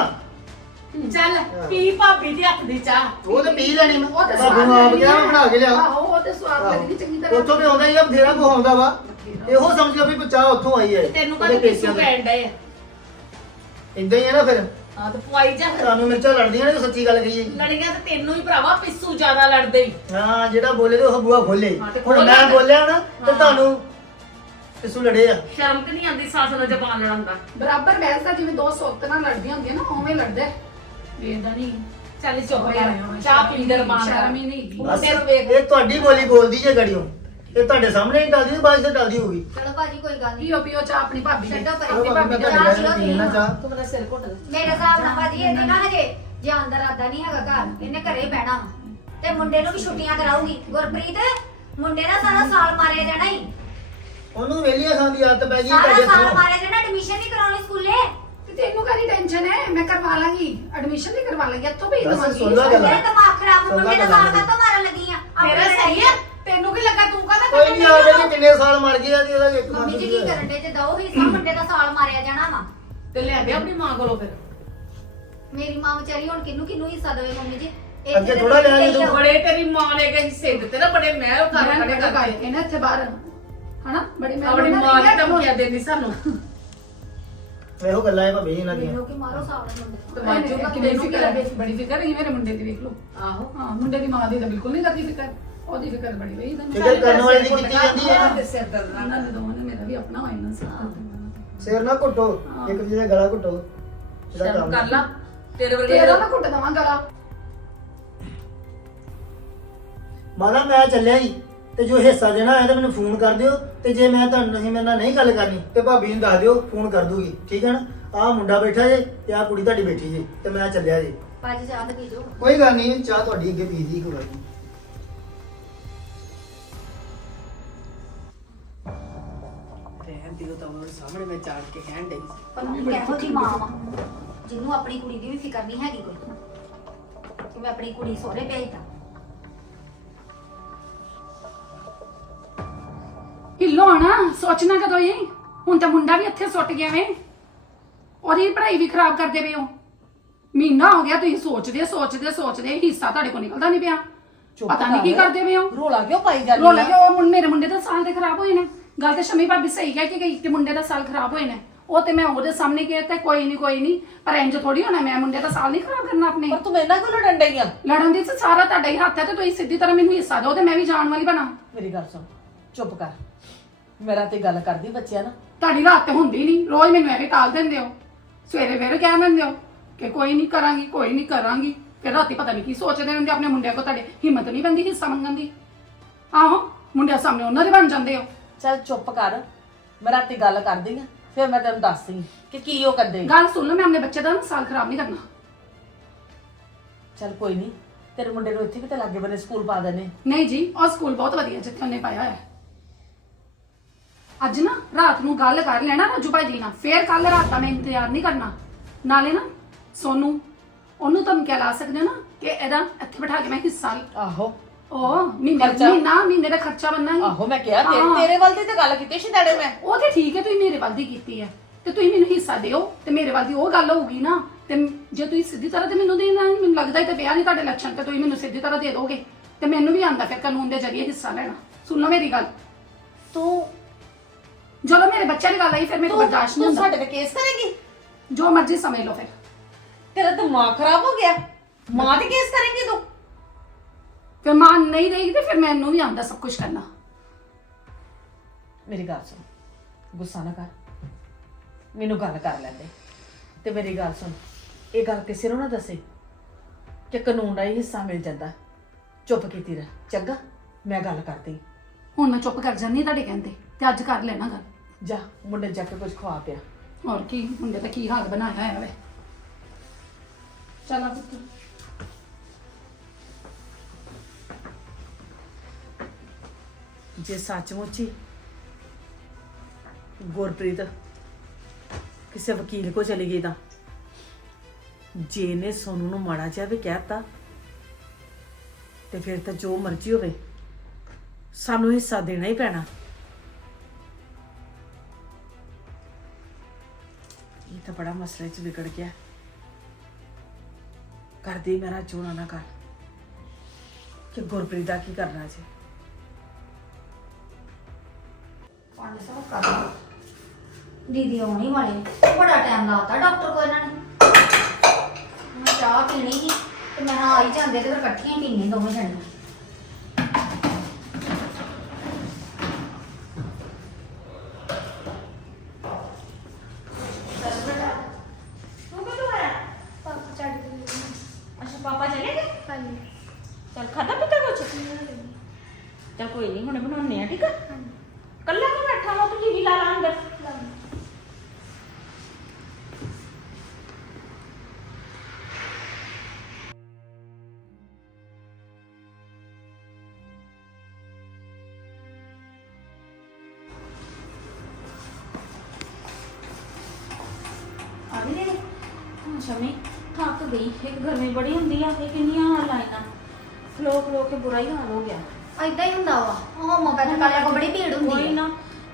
ਚੱਲ ਪੀ ਭਾਬੀ ਦੀ ਹੱਥ ਦੀ ਚਾਹ। ਉਹ ਤੇ ਪੀ ਲੈਣੀ ਮੈਂ। ਉਹ ਤੇ ਬਾਬੂ ਨੂੰ ਆਪ ਗਿਆ ਬਣਾ ਕੇ ਲਿਆ। ਆਹੋ ਉਹ ਤੇ ਸਵਾਦ ਲੱਗਦੀ ਚੰਗੀ ਤਰ੍ਹਾਂ। ਉੱਥੋਂ ਵੀ ਆਉਂਦਾ ਹੀ ਆ ਬਥੇਰਾ ਕੋ ਆਉਂਦਾ ਵਾ। ਇਹੋ ਸਮਝ ਲਓ ਵੀ ਚਾਹ ਉੱਥੋਂ ਆਈ ਹੈ। ਤੈਨੂੰ ਕਦੋਂ ਕਿਸੂ ਦੇ। ਪੈਣ ਡਏ ਆ। ਇੰਦਾਂ ਹੀ ਹੈ ਨਾ ਫਿਰ? ਹਾਂ ਤੇ ਪਵਾਈ ਜਾ ਫਿਰ। ਤੁਹਾਨੂੰ ਮਿਰਚਾਂ ਲੜਦੀਆਂ ਨੇ ਸੱਚੀ ਗੱਲ ਕਹੀਏ ਲੜੀਆਂ ਤੇ ਤੈਨੂੰ ਹੀ ਭਰਾਵਾ ਪਿੱਸੂ ਜ਼ਿਆਦਾ ਲੜਦੇ ਈ ਹਾਂ ਜਿਹੜਾ ਬੋਲੇ ਤੇ ਉਹ ਬੂਆ ਖੋਲੇ। ਹਾਂ, ਤੇ ਹੁਣ ਮੈਂ। ਬੋਲਿਆ ਨਾ ਤੇ ਹਾਂ। ਤੁਹਾਨੂੰ ਇਸੂ ਲੜੇ ਆ। ਸ਼ਰਮ ਤੇ ਨਹੀਂ ਆਉਂਦੀ ਸੱਸ ਨਾਲ ਜ਼ਬਾਨ ਲੜਨ ਦਾ? ਬਰਾਬਰ ਬੈਸਦਾ ਜਿਵੇਂ ਦੋ ਸੋਤ ਨਾਲ ਲੜਦੀਆਂ ਹੁੰਦੀਆਂ ਨਾ ਉਵੇਂ ਲੜਦੇ ਵੇਖਦਾ ਨਹੀਂ। ਚੱਲ ਚੁੱਪ ਕਰ। ਚਾਹ ਪੀ ਦੇ ਰਮਾਨ ਸ਼ਰਮ ਹੀ ਨਹੀਂ ਹੈਗੀ। ਬਸ ਮੁੰਡੇ ਨੂੰ ਵੇਖ। ਇਹ ਤੁਹਾਡੀ ਬੋਲੀ ਬੋਲਦੀ ਜੇ ਗੜੀਓ। ਇਹ ਤੁਹਾਡੇ ਸਾਹਮਣੇ ਨਹੀਂ ਟਲਦੀ ਬਾਅਦ ਤੇ ਟਲਦੀ ਹੋਊਗੀ। ਚਲੋ ਭਾਜੀ ਕੋਈ ਗੱਲ ਨਹੀਂ ਪੀਓ ਪੀਓ ਚਾਹ ਆਪਣੀ ਭਾਬੀ ਦੀ। ਛੱਡੋ ਪਰੇ। ਆਪਣੀ ਭਾਬੀ ਦੀ ਤੁਹਾਡੇ ਚਾਹ। ਪੀਣਾ। ਤੂੰ ਮੇਰਾ ਸਿਰ ਘੁੱਟ ਲੈ ਮੇਰੇ ਹਿਸਾਬ ਨਾਲ ਭਾਜੀ ਇਹਦੇ ਨਾ ਹਜੇ ਜੇ ਅੰਦਰ ਆਦਾ ਨਹੀਂ ਹੈਗਾ ਘਰ। ਇਹਨੇ ਘਰੇ ਹੀ ਬਹਿਣਾ ਵਾ। ਤੇ ਮੁੰਡੇ ਨੂੰ ਵੀ ਛੁੱਟੀਆਂ ਕਰਾਊਗੀ। ਗੁਰਪ੍ਰੀਤ ਮੁੰਡੇ ਦਾ ਸਾਰਾ ਸਾਲ ਮਾਰਿਆ ਜਾਣਾ ਹੀ ਉਹਨੂੰ ਵੇਲੀਆਂ ਖਾਣ ਦੀ ਆਦਤ ਪੈ ਗਈ ਸਾਰਾ ਤੁਹਾਡੇ ਸਾਲ ਤੋਂ। ਮਾਰਿਆ ਜਾਣਾ ਐਡਮਿਸ਼ਨ ਨਹੀਂ ਕਰਾਉਣੀ ਸਕੂਲੇ? ਤੇ ਤੈਨੂੰ ਕਾਹਦੀ ਟੈਨਸ਼ਨ ਹੈ ਮੈਂ ਕਰਵਾ ਲਾਂਗੀ। ਐਡਮਿਸ਼ਨ ਵੀ ਕਰਵਾ ਲਾਂਗੀ। ਇੱਥੋਂ ਵੀ ਬਸ ਦਵਾਂਗੀ। ਸੁਣ ਲਾ ਗੱਲ। ਤੇਰਾ ਦਿਮਾਗ ਖਰਾਬ ਮੁੰਡੇ ਦਾ ਗੱਲਾਂ ਸਾਲ ਕਾਤੋਂ ਮਾਰਨ ਲੱਗੀ ਆ ਤੇਰਾ ਸਹੀ ਹੈ ਤੈਨੂੰ ਕੀ ਲੱਗਾ ਤੂੰ ਕਹਿੰਦਾ ਕੋਈ ਨਹੀਂ ਆਵੇ ਕਿ ਕਿੰਨੇ ਸਾਲ ਮਰ ਗਏ ਆ ਤੇ ਉਹਦਾ ਇੱਕ ਮੰਮੀ ਜੀ ਕੀ ਕਰਨ ਦੇ ਜੇ ਦੋ ਹਿੱਸਾ ਮੁੰਡੇ ਦਾ ਸਾਲ ਮਾਰਿਆ ਜਾਣਾ ਵਾ। ਤੇ ਲੈ ਦੇ ਆਪਣੀ ਮਾਂ ਕੋਲੋਂ ਫਿਰ। ਮੇਰੀ ਮਾਂ ਵਿਚਾਰੀ ਹੁਣ ਕਿੰਨੂੰ ਕਿੰਨੂੰ ਹਿੱਸਾ ਦੇਵੇ ਮੰਮੀ ਜੀ? ਅੱਗੇ ਤੇ ਥੋੜ੍ਹਾ ਲਿਆ ਆ। ਬੜੇ ਤੇਰੀ ਮਾਂ ਨੇ ਗਏ ਹਿੱਸੇ ਦਿੱਤੇ ਨਾ ਬੜੇ ਮਹਿਲ ਕਰ ਮੈਂ ਖੜੇ ਕਰ ਨੇ ਇੱਥੇ ਬਾਹਰ। ਹਨਾ? ਬੜੀ ਮੈਂ ਆਪਣੀ ਮਾਂ ਦੀ ਧਮਕੀਆਂ ਦਿੰਦੀ ਸਾਨੂੰ। ਇਹੋ ਗੱਲਾਂ ਹੈ ਭਾਬੀ ਇਹਨਾਂ ਦੀਆਂ। ਵੇਖੋ ਕਿ ਮਾਰੋ ਸਾਲ ਮੁੰਡੇ ਤੇ ਨੂੰ। ਵਾਜੂ ਦਾ ਕਿੰਨੀ ਕਿੰਨੇ ਫਿਕਰ ਹੈ ਬੜੀ ਫਿਕਰ ਹੈ ਮੇਰੇ ਮੁੰਡੇ ਦੀ ਵੇਖ ਲਓ। ਆਹੋ। ਹਾਂ ਮੁੰਡੇ ਦੀ ਮਾਂ ਦੀ ਤਾਂ ਬਿਲਕੁਲ ਨਹੀਂ ਕਰਦੀ ਫਿਕਰ। ਉਹਦੀ ਫਿਕਰ ਬੜੀ ਹੋਈ ਤਾਂ ਫਿਕਰ ਕਰਨ ਵਾਲੀ ਦੀ ਕੀਤੀ ਜਾਂਦੀ ਹੈ ਨਾ। ਤੇ ਸਿਰ ਦਰਦ ਦੇ ਦੋਵਾਂ ਨੇ ਮੇਰਾ ਵੀ ਆਪਣਾ ਹੋਇਆ ਨਾ ਸੀ ਸਿਰ ਨਾ ਘੁੱਟੋ ਇੱਕ ਦੂਜੇ ਦਾ ਗਲਾ ਘੁੱਟੋ ਜਿਹੜਾ ਸ਼ਰਮ ਕੰਮ ਕਰ ਲਾ ਤੇਰੇ ਵਰਗੇ ਤੇਰਾ ਨਾ ਘੁੱਟ ਦਵਾਂ ਗਲਾ। ਮਾਦਾ ਮੈਂ ਚੱਲਿਆ ਹੀ ਤੇ ਜੋ ਹਿੱਸਾ ਦੇਣਾ ਹੈ ਤਾਂ ਮੈਨੂੰ ਫੋਨ ਕਰ ਦਿਓ ਤੇ ਜੇ ਮੈਂ ਤੁਹਾਨੂੰ ਨਹੀਂ ਮੇਰੇ ਨਾਲ ਨਹੀਂ ਗੱਲ ਕਰਨੀ ਤੇ ਭਾਬੀ ਨੂੰ ਦੱਸ ਦਿਓ ਫੋਨ ਕਰ ਦੂਗੀ ਠੀਕ ਹੈ ਨਾ? ਆਹ ਮੁੰਡਾ ਬੈਠਾ ਜੇ ਤੇ ਆਹ ਕੁੜੀ ਤੁਹਾਡੀ ਬੈਠੀ ਜੇ ਤੇ ਮੈਂ ਚੱਲਿਆ ਜੀ। ਭਾਜੀ ਚਾਹ ਤੇ ਪੀ ਜਾਓ। ਕੋਈ ਗੱਲ ਨਹੀਂ ਚਾਹ ਤੁਹਾਡੀ ਅੱਗੇ ਪੀ ਦੀ ਕੋਈ ਗੱਲ ਨਹੀਂ ਦਿਓ ਤਾਂ ਉਹਨਾਂ ਸਾਹਮਣੇ ਮੈਂ ਚਾੜ ਕੇ ਕਹਿਣ ਡਈ ਸੀ। ਪਤਾ ਨਹੀਂ ਕਿਹੋ ਜੀ ਮਾਂ ਵਾ ਜਿਹਨੂੰ ਆਪਣੀ ਕੁੜੀ ਦੀ ਵੀ ਫਿਕਰ ਨਹੀਂ ਹੈਗੀ ਕੋਈ। ਕਿ ਮੈਂ ਆਪਣੀ ਕੁੜੀ ਸਹੁਰੇ ਭੇਜਦਾ ਹਿੱਲੋ ਨਾ ਸੋਚਣਾ ਕਦੋਂ ਹੀ ਹੁਣ ਤਾਂ ਮੁੰਡਾ ਵੀ ਇੱਥੇ ਸੁੱਟ ਗਿਆ ਵੇ। ਉਹਦੀ ਪੜ੍ਹਾਈ ਵੀ ਖਰਾਬ ਕਰਦੇ ਪਏ ਹੋ। ਮਹੀਨਾ ਹੋ ਗਿਆ ਤੁਸੀਂ ਸੋਚਦੇ ਸੋਚਦੇ ਸੋਚਦੇ ਹਿੱਸਾ ਤੁਹਾਡੇ ਕੋਲ ਨਿਕਲਦਾ ਨਹੀਂ ਪਿਆ। ਚੁੱਪ ਪਤਾ ਨਹੀਂ ਕੀ ਕਰ। ਕਰਦੇ ਪਏ ਹੋ। ਰੋਲਾ ਕਿਉਂ ਪਾਈ ਜਾਂਦੀ ਰੋ ਲੱਗੇ ਉਹ ਮੁੰ- ਮੇਰੇ ਮੁੰਡੇ ਦਾ ਸਾਲ ਤੇ ਖਰਾਬ ਹੋਏ ਨੇ। ਗੱਲ ਤੇ ਸ਼ਮੀ ਭਾਬੀ ਸਹੀ ਕਹਿ ਕੇ ਗਈ ਕਿ ਮੁੰਡੇ ਦਾ ਸਾਲ ਖਰਾਬ ਹੋਏ ਨੇ। ਉਹ ਤੇ ਮੈਂ ਉਹਦੇ ਸਾਹਮਣੇ ਕਿਹਾ ਤੇ ਕੋਈ ਨਹੀਂ ਕੋਈ ਨਹੀਂ ਪਰ ਇੰਜ ਥੋੜੀ ਹੋਣਾ ਮੈਂ ਮੁੰਡੇ ਦਾ ਸਾਲ ਨਹੀਂ ਖਰਾਬ ਕਰਨਾ ਆਪਣੇ। ਪਰ ਤੂੰ ਮੇਰੇ ਨਾਲ ਕਿਉਂ ਲੜਨ ਡਈ ਆ? ਲੜਨ ਦੀ ਤਾਂ ਸਾਰਾ ਤੁਹਾਡਾ ਹੀ ਹੱਥ ਹੈ ਤੇ ਤੁਸੀਂ ਸਿੱਧੀ ਤਰ੍ਹਾਂ ਮੈਨੂੰ ਹਿੱਸਾ ਦਿਓ ਤੇ ਮੈਂ ਵੀ ਜਾਣ ਵਾਲੀ ਬਣਾ। ਮੇਰੀ ਗੱਲ ਸੁਣ ਚੁੱਪ ਕਰ। ਮੇਰਾ ਤੇ ਗੱਲ ਕਰਦੀ ਬੱਚਿਆ ਨਾ। ਤੁਹਾਡੀ ਰਾਤ ਤੇ ਹੁੰਦੀ ਨਹੀਂ ਰੋਜ਼ ਮੈਨੂੰ ਐਵੇਂ ਟਾਲ ਦਿੰਦੇ ਹੋ। ਸਵੇਰੇ ਫਿਰ ਕਹਿ ਦਿੰਦੇ ਹੋ ਕਿ ਕੋਈ ਨਹੀਂ ਕਰਾਂਗੀ ਕੋਈ ਨਹੀਂ ਕਰਾਂਗੀ। ਫਿਰ ਰਾਤੀ ਪਤਾ ਨਹੀਂ ਕੀ ਸੋਚਦੇ ਹੁੰਦੇ ਆਪਣੇ ਮੁੰਡਿਆਂ ਕੋ ਤੁਹਾਡੇ ਹਿੰਮਤ ਨਹੀਂ ਬੰਦੀ ਹਿੱਸਾ ਮੰਗਣ ਦੀ। ਆਹੋ ਮੁੰਡਿਆਂ ਸਾਹਮਣੇ ਉਹਨਾਂ ਦੇ ਬਣ ਜਾਂਦੇ ਹੋ। ਚੱਲ ਚੁੱਪ ਕਰ। ਮੈਂ ਰਾਤੀ ਗੱਲ ਕਰਦੀ ਆ ਫਿਰ ਮੈਂ ਤੈਨੂੰ ਦੱਸਦੀ ਕਿ ਕੀ ਉਹ ਕਰਦੇ ਗੱਲ ਸੁਣ ਲਓ ਮੈਂ ਆਪਣੇ ਬੱਚੇ ਦਾ ਨਾ ਸਾਲ ਖਰਾਬ ਨਹੀਂ ਕਰਨਾ। ਚੱਲ ਕੋਈ ਨਹੀਂ ਤੇਰੇ ਮੁੰਡੇ ਨੂੰ ਇੱਥੇ ਵੀ ਤਾਂ ਲਾਗੇ ਬਨੇ ਸਕੂਲ ਪਾ ਦੇਣੇ ਨਹੀਂ ਜੀ ਉਹ ਸਕੂਲ ਬਹੁਤ ਵਧੀਆ ਜਿੱਥੇ ਉਹਨੇ ਪਾਇਆ ਹੋਇਆ। ਹੈ। ਅੱਜ ਨਾ ਰਾਤ ਨੂੰ ਗੱਲ ਕਰ ਲੈਣਾ ਰਾਜੂ ਭਾਜੀ ਨਾਲ ਫੇਰ ਕੱਲ ਰਾਤ ਦਾ ਮੈਂ ਇੰਤਜ਼ਾਰ ਨਹੀਂ ਕਰਨਾ। ਨਾਲੇ ਨਾ ਸੋਨੂੰ ਉਹਨੂੰ ਕਹਿ ਲਾ ਸਕਦੇ ਹੋ ਨਾ ਕਿ ਇਹਦਾ ਇੱਥੇ ਬਿਠਾ ਕੇ ਮੈਂ ਹਿੱਸਾ ਆਹੋ। ਉਹ ਮਹੀਨੇ ਖਰਚਾ? ਮਹੀਨਾ ਮਹੀਨੇ ਦਾ ਖਰਚਾ ਬੰਨਾਂਗੀ। ਆਹੋ ਮੈਂ ਕਿਹਾ ਤੇ- ਹਾਂ। ਤੇਰੇ ਵੱਲ ਦੀ ਤਾਂ ਗੱਲ ਕੀਤੀ ਸੀ ਡੈਡੇ ਮੈਂ। ਉਹ ਤੇ ਠੀਕ ਹੈ ਤੁਸੀਂ ਮੇਰੇ ਵੱਲ ਦੀ ਕੀਤੀ ਹੈ। ਤੇ ਤੁਸੀਂ ਮੈਨੂੰ ਹਿੱਸਾ ਦਿਓ ਤੇ ਮੇਰੇ ਵੱਲ ਦੀ ਉਹ ਗੱਲ ਹੋਊਗੀ ਨਾ। ਤੇ ਜੇ ਤੁਸੀਂ ਸਿੱਧੀ ਤਰ੍ਹਾਂ ਤੇ ਮੈਨੂੰ ਦੇਣਾ ਨਹੀਂ, ਮੈਨੂੰ ਲੱਗਦਾ ਹੀ ਤੇ ਪਿਆ ਨਹੀਂ ਤੁਹਾਡੇ ਲੱਛਣ ਤੇ ਤੁਸੀਂ ਮੈਨੂੰ ਸਿੱਧੀ ਤਰ੍ਹਾਂ ਦੇ ਦੋਗੇ। ਤੇ ਮੈਨੂੰ ਵੀ ਆਂਦਾ ਫਿਰ ਕਾਨੂੰਨ ਦੇ ਜ਼ਰੀਏ ਹਿੱਸਾ ਲੈਣਾ। ਸੁਣ ਲਓ ਮੇਰੀ ਗੱਲ। ਤੂੰ ਜਦੋਂ ਮੇਰੇ ਬੱਚਿਆਂ ਦੀ ਗੱਲ ਆਈ ਫਿਰ ਮੇਰੇ ਤੂੰ ਬਰਦਾਸ਼ਤ ਨਹੀਂ ਤੂੰ ਹੁੰਦਾ। ਸਾਡੇ ਤੇ ਕੇਸ ਕਰੇਗੀ? ਜੋ ਮਰਜ਼ੀ ਸਮਝ ਲਓ ਫਿਰ। ਤੇਰਾ ਦਿਮਾਗ ਖਰਾਬ ਹੋ ਗਿਆ। ਮਾਂ ਤੇ ਕੇਸ ਕਰੇਂਗੀ ਤੂੰ। ਫਿਰ ਮਾਂ ਨਹੀਂ ਰਹੇਗੀ ਤੇ ਫਿਰ ਮੈਨੂੰ ਵੀ ਆਂਦਾ ਸਭ ਕੁਝ ਕਰਨਾ। ਮੇਰੀ ਗੱਲ ਸੁਣ ਗੁੱਸਾ ਨਾ ਕਰ। ਮੈਨੂੰ ਗੱਲ ਕਰ ਲੈਂਦੇ। ਤੇ ਮੇਰੀ ਗੱਲ ਸੁਣ ਇਹ ਗੱਲ ਕਿਸੇ ਨੂੰ ਨਾ ਦੱਸੇ ਕਿ ਕਾਨੂੰਨ ਦਾ ਹੀ ਹਿੱਸਾ ਮਿਲ ਜਾਂਦਾ। ਚੁੱਪ ਕੀਤੀ ਰਹਿ ਚੰਗਾ ਮੈਂ ਗੱਲ ਕਰਦੀ। ਹੁਣ ਮੈਂ ਚੁੱਪ ਕਰ ਜਾਂਦੀ ਤੁਹਾਡੇ ਕਹਿੰਦੇ ਤੇ ਅੱਜ ਕਰ ਲੈਣਾ ਗੱਲ। ਜਾ ਮੁੰਡੇ ਜਾ ਕੇ ਕੁਝ ਖਵਾ ਪਿਆ। ਹੋਰ ਕੀ ਮੁੰਡੇ ਤਾਂ ਕੀ ਹਾਲ ਬਣਾਇਆ ਹੋਇਆ ਵੇ। ਚਲਾ ਪੁੱਤ। ਜੇ ਸੱਚਮੁੱਚ ਹੀ ਗੁਰਪ੍ਰੀਤ ਕਿਸੇ ਵਕੀਲ ਕੋ ਚਲੀ ਗਈ ਤਾਂ ਜੇ ਨੇ ਸੋਨੂੰ ਨੂੰ ਮਾੜਾ ਜਿਹਾ ਵੀ ਕਹਿਤਾ ਤੇ ਫਿਰ ਤਾਂ ਜੋ ਮਰਜ਼ੀ ਹੋਵੇ, ਸਾਨੂੰ ਹਿੱਸਾ ਦੇਣਾ ਹੀ ਪੈਣਾ। ਇਹ ਤਾਂ ਬੜਾ ਮਸਲੇ 'ਚ ਵਿਗੜ ਗਿਆ। ਕਰਦੀ ਮੇਰਾ ਚੋਣਾ ਨਾ ਕਰ। ਕਿ ਗੁਰਪ੍ਰੀਤ ਦਾ ਕੀ ਕਰਨਾ ਜੀ? ਪਾਣੀ ਸਾਫ਼ ਕਰ ਲਓ। ਦੀਦੀ ਆਉਣੀ ਵਾਲੇ ਬੜਾ ਟਾਈਮ ਲਾਤਾ ਡਾਕਟਰ ਕੋਲ ਇਹਨਾਂ ਨੇ। ਮੈਂ ਚਾਹ ਪੀਣੀ ਸੀ ਤੇ ਮੈਂ ਕਿਹਾ ਆ ਹੀ ਜਾਂਦੇ ਤੇ ਫਿਰ ਇਕੱਠੀਆਂ ਹੀ ਪੀਣੀ ਦੋਵੇਂ ਜਣੇ ਅੱਛਾ ਪਾਪਾ ਚਲੇ ਗਏ? ਹਾਂਜੀ। ਚਲ ਖਾਦਾ ਪੀਤਾ ਕੁਛ? ਚਲ ਕੋਈ ਨਹੀਂ ਹੁਣੇ ਬਣਾਉਣੇ ਆ ਠੀਕ ਆ? ਕੱਲਾ ਨੂੰ ਬੈਠਾ ਵਾ, ਤੂੰ ਟੀਵੀ ਲਾ ਲਾ ਅੰਦਰ? ਆ ਗਈ ਨੇ ਹਾਂ, ਸ਼ਮੀ, ਥੱਕ ਗਈ। ਇੱਕ ਗਰਮੀ ਬੜੀ ਹੁੰਦੀ ਆ, ਇਹ ਕਿੰਨੀਆਂ ਲਾਈਨਾਂ? ਫਲੋ ਫਲੋ ਕੇ ਬੁਰਾ ਹੀ ਹਾਲ ਹੋ ਗਿਆ। ਐਦਾਂ ਹੀ ਹੁੰਦਾ ਵਾ। ਹੋਮੋਪੈਥਿਕ ਵਾਲਿਆਂ ਕੋਲ ਬੜੀ ਭੀੜ ਹੁੰਦੀ ਹੈ ਨਾ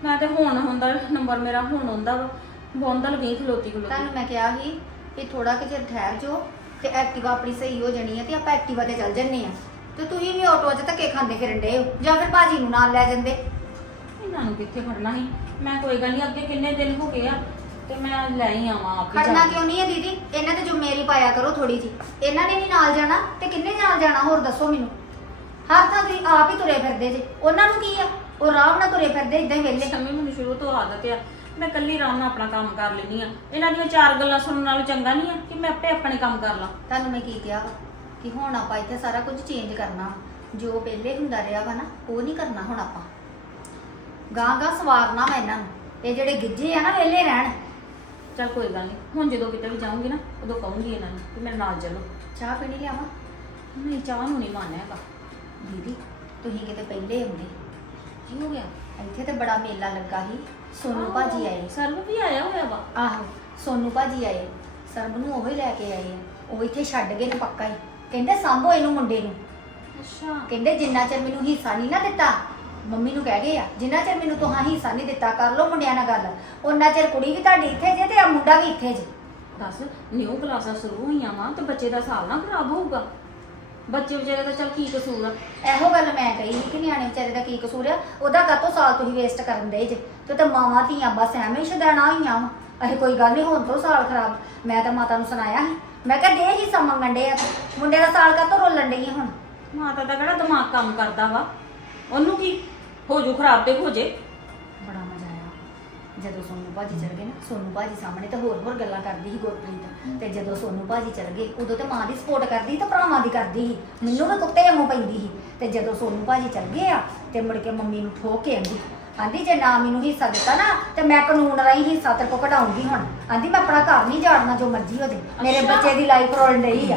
ਮੈਂ ਤੇ ਹੁਣ ਹੁੰਦਾ ਨੰਬਰ ਮੇਰਾ ਹੁਣ ਹੁੰਦਾ ਵਾ। ਬੋਂਦਲ ਗਈ ਖਲੋਤੀ ਖਲੋਤੀ। ਤੁਹਾਨੂੰ ਮੈਂ ਕਿਹਾ ਸੀ ਕਿ ਥੋੜਾ ਕਿ ਚਿਰ ਠਹਿਰ ਜਾਓ ਤੇ ਐਕਟਿਵਾ ਆਪਣੀ ਸਹੀ ਹੋ ਜਾਣੀ ਹੈ ਤੇ ਆਪਾਂ ਐਕਟਿਵਾ ਤੇ ਚੱਲ ਜੰਨੇ ਆ। ਤੇ ਤੁਸੀਂ ਵੀ ਆਟੋ 'ਚ ਧੱਕੇ ਖਾਂਦੇ ਫਿਰਨ ਡੇ ਹੋ ਜਾਂ ਫਿਰ ਭਾਜੀ ਨੂੰ ਨਾਲ ਲੈ ਜਾਂਦੇ। ਇਹਨਾਂ ਨੂੰ ਕਿੱਥੇ ਖੜਨਾ ਸੀ? ਮੈਂ ਕੋਈ ਗੱਲ ਨਹੀਂ ਅੱਗੇ ਕਿੰਨੇ ਦਿਨ ਹੋ ਗਏ ਆ ਤੇ ਮੈਂ ਲੈ ਹੀ ਆਵਾਂ ਆਪ ਹੀ ਖੜਨਾ ਜਾ ਕੇ। ਕਿਉਂ ਨਹੀਂ ਹੈ ਦੀਦੀ? ਇਹਨਾਂ ਤੇ ਜ਼ਿੰਮੇਵਾਰੀ ਪਾਇਆ ਕਰੋ ਥੋੜੀ ਜੀ ਇਹਨਾਂ ਨੇ ਨਹੀਂ ਨਾਲ ਜਾਣਾ ਤੇ ਕਿੰਨੇ ਨਾਲ ਜਾਣਾ? ਹੋਰ ਦੱਸੋ ਮੈਨੂੰ। ਹਰ ਥਾਂ ਤੁਸੀਂ ਆਪ ਹੀ ਤੁਰੇ ਫਿਰਦੇ ਜੇ। ਉਹਨਾਂ ਨੂੰ ਕੀ ਆ? ਉਹ ਆਰਾਮ ਨਾਲ ਤੁਰੇ ਫਿਰਦੇ ਇਦਾਂ ਹੀ ਵਿਹਲੇ। ਸ਼ਮੀ ਮੈਨੂੰ ਸ਼ੁਰੂ ਤੋਂ ਆਦਤ ਆ। ਮੈਂ ਕੱਲੀ ਆਰਾਮ ਨਾਲ ਆਪਣਾ ਕੰਮ ਕਰ ਲੈਂਦੀ ਆ। ਇਹਨਾਂ ਦੀਆਂ ਚਾਰ ਗੱਲਾਂ ਸੁਣਨ ਨਾਲੋਂ ਚੰਗਾ ਨਹੀਂ ਆ ਕਿ ਮੈਂ ਆਪੇ ਆਪਣੇ ਕੰਮ ਕਰ ਲਾਂ। ਤੁਹਾਨੂੰ ਮੈਂ ਕੀ ਕਿਹਾ ਵਾ? ਕਿ ਹੁਣ ਆਪਾਂ ਇੱਥੇ ਸਾਰਾ ਕੁਝ ਚੇਂਜ ਕਰਨਾ ਜੋ ਪਹਿਲੇ ਹੁੰਦਾ ਰਿਹਾ ਵਾ ਨਾ ਉਹ ਨਹੀਂ ਕਰਨਾ ਹੁਣ ਆਪਾਂ। ਗਾਂ ਗਾਂ ਸਵਾਰਨਾ ਵਾ ਇਹਨਾਂ ਨੂੰ। ਇਹ ਜਿਹੜੇ ਗਿੱਜੇ ਆ ਨਾ ਵਿਹਲੇ ਰਹਿਣ। ਚਲ ਕੋਈ ਗੱਲ ਨਹੀਂ। ਹੁਣ ਜਦੋਂ ਕਿਤੇ ਵੀ ਜਾਊਂਗੀ ਨਾ ਉਦੋਂ ਕਹੂੰਗੀ ਇਹਨਾਂ ਨੂੰ ਕਿ ਮੇਰੇ ਨਾਲ ਚੱਲੋ। ਚਾਹ ਪੀਣੀ ਲਿਆਵਾਂ? ਨਹੀਂ ਚਾਹ ਨੂੰ ਨਹੀਂ ਮਾਨਿਆ ਹੈਗਾ। ਦੀਦੀ ਤੁਸੀਂ ਕਿਤੇ ਪਹਿਲੇ ਆਉਂਦੇ ਕੀ ਹੋ ਗਿਆ? ਇੱਥੇ ਤੇ ਬੜਾ ਮੇਲਾ ਲੱਗਾ ਸੀ। ਸੋਨੂ ਭਾਜੀ ਆਏ। ਸਰਵ ਵੀ ਆਇਆ ਹੋਇਆ ਵਾ। ਆਹੋ ਸੋਨੂ ਭਾਜੀ ਆਏ। ਸਰਬ ਨੂੰ ਉਹ ਹੀ ਲੈ ਕੇ ਆਏ ਆ। ਉਹ ਇੱਥੇ ਛੱਡ ਗਏ ਨੇ ਪੱਕਾ ਹੀ। ਕਹਿੰਦੇ ਸਾਂਭੋ ਇਹਨੂੰ ਮੁੰਡੇ ਨੂੰ। ਅੱਛਾ। ਕਹਿੰਦੇ ਜਿੰਨਾ ਚਿਰ ਮੈਨੂੰ ਹਿੱਸਾ ਨਹੀਂ ਨਾ ਦਿੱਤਾ ਮੰਮੀ ਨੂੰ ਕਹਿ ਗਏ ਆ ਜਿੰਨਾ ਚਿਰ ਮੈਨੂੰ ਤੁਹਾਂ ਹਿੱਸਾ ਨਹੀਂ ਦਿੱਤਾ ਕਰ ਲਓ ਮੁੰਡਿਆਂ ਨਾਲ ਗੱਲ। ਉਹਨਾਂ ਚਿਰ ਕੁੜੀ ਵੀ ਤੁਹਾਡੀ ਇੱਥੇ ਜੇ ਤੇ ਆ ਮੁੰਡਾ ਵੀ ਇੱਥੇ ਜੇ। ਦੱਸ ਨਿਊ ਕਲਾਸਾਂ ਸ਼ੁਰੂ ਹੋਈਆਂ ਵਾ ਤੇ ਬੱਚੇ ਦਾ ਸਾਲ ਨਾ ਖਰਾਬ ਹੋਊਗਾ। ਬੱਚੇ ਵਿਚਾਰੇ ਦਾ ਚਲ ਕੀ ਕਸੂਰ ਆ? ਇਹੋ ਗੱਲ ਮੈਂ ਕਹੀ ਸੀ ਕਿ ਨਿਆਣੇ ਵਿਚਾਰੇ ਦਾ ਕੀ ਕਸੂਰ ਆ? ਉਹਦਾ ਕਾਤੋਂ ਸਾਲ ਤੁਸੀਂ ਵੇਸਟ ਕਰਨ ਦੇ ਜੇ? ਤੇ ਤਾਂ ਮਾਵਾਂ ਧੀਆਂ ਬਸ ਐਵੇਂ ਹੀ ਛਦਣਾ ਹੋਈਆਂ ਵਾ। ਅਹੇ ਕੋਈ ਗੱਲ ਨਹੀਂ ਹੋਣ ਤੋਂ ਸਾਲ ਖਰਾਬ। ਮੈਂ ਤਾਂ ਮਾਤਾ ਨੂੰ ਸੁਣਾਇਆ ਸੀ। ਮੈਂ ਕਿਹਾ ਦੇ ਹੀ ਮੰਗਣ ਡੇ ਆ। ਮੁੰਡੇ ਦਾ ਸਾਲ ਕਾਤੋਂ ਰੋਲਣ ਡਈ ਆ ਹੁਣ? ਮਾਤਾ ਦਾ ਕਿਹੜਾ ਦਿਮਾਗ ਕੰਮ ਕਰਦਾ ਵਾ? ਉਹਨੂੰ ਕੀ? ਹੋ ਜੂ ਖਰਾਬ ਤੇ ਹੋ ਜੇ। ਜਦੋਂ ਸੋਨੂ ਭਾਜੀ ਚੜ ਗਏ ਨਾ ਸੋਨੂ ਭਾਜੀ ਸਾਹਮਣੇ ਤਾਂ ਹੋਰ ਹੋਰ ਗੱਲਾਂ ਕਰਦੀ ਸੀ ਗੁਰਪ੍ਰੀਤ। ਤੇ ਜਦੋਂ ਸੋਨੂ ਭਾਜੀ ਚੜ ਗਏ ਉਦੋਂ ਤੇ ਮਾਂ ਦੀ ਸਪੋਰਟ ਕਰਦੀ ਤੇ ਭਰਾਵਾਂ ਦੀ ਕਰਦੀ ਸੀ। ਮੈਨੂੰ ਵੀ ਕੁੱਤੇ ਵਾਂਗੂ ਪੈਂਦੀ ਸੀ। ਤੇ ਜਦੋਂ ਸੋਨੂ ਭਾਜੀ ਚੜ ਗਏ ਆ ਤੇ ਮੁੜ ਕੇ ਮੰਮੀ ਨੂੰ ਠੋਕ ਕੇ ਆਂਦੀ ਆਂਦੀ ਜੇ ਨਾ ਮੈਨੂੰ ਹਿੱਸਾ ਦਿੱਤਾ ਨਾ ਤੇ ਮੈਂ ਕਾਨੂੰਨ ਰਾਹੀਂ ਹਿੱਸਾ ਤੇਰੇ ਕੋ ਕਢਾਉਂਗੀ ਹੁਣ। ਆਂਦੀ ਮੈਂ ਆਪਣਾ ਘਰ ਨਹੀਂ ਜਾੜਨਾ ਜੋ ਮਰਜ਼ੀ ਹੋ ਜੇ ਮੇਰੇ। ਬੱਚੇ ਦੀ ਲਾਈਫ ਰੋਲਣ ਰਹੀ ਆ।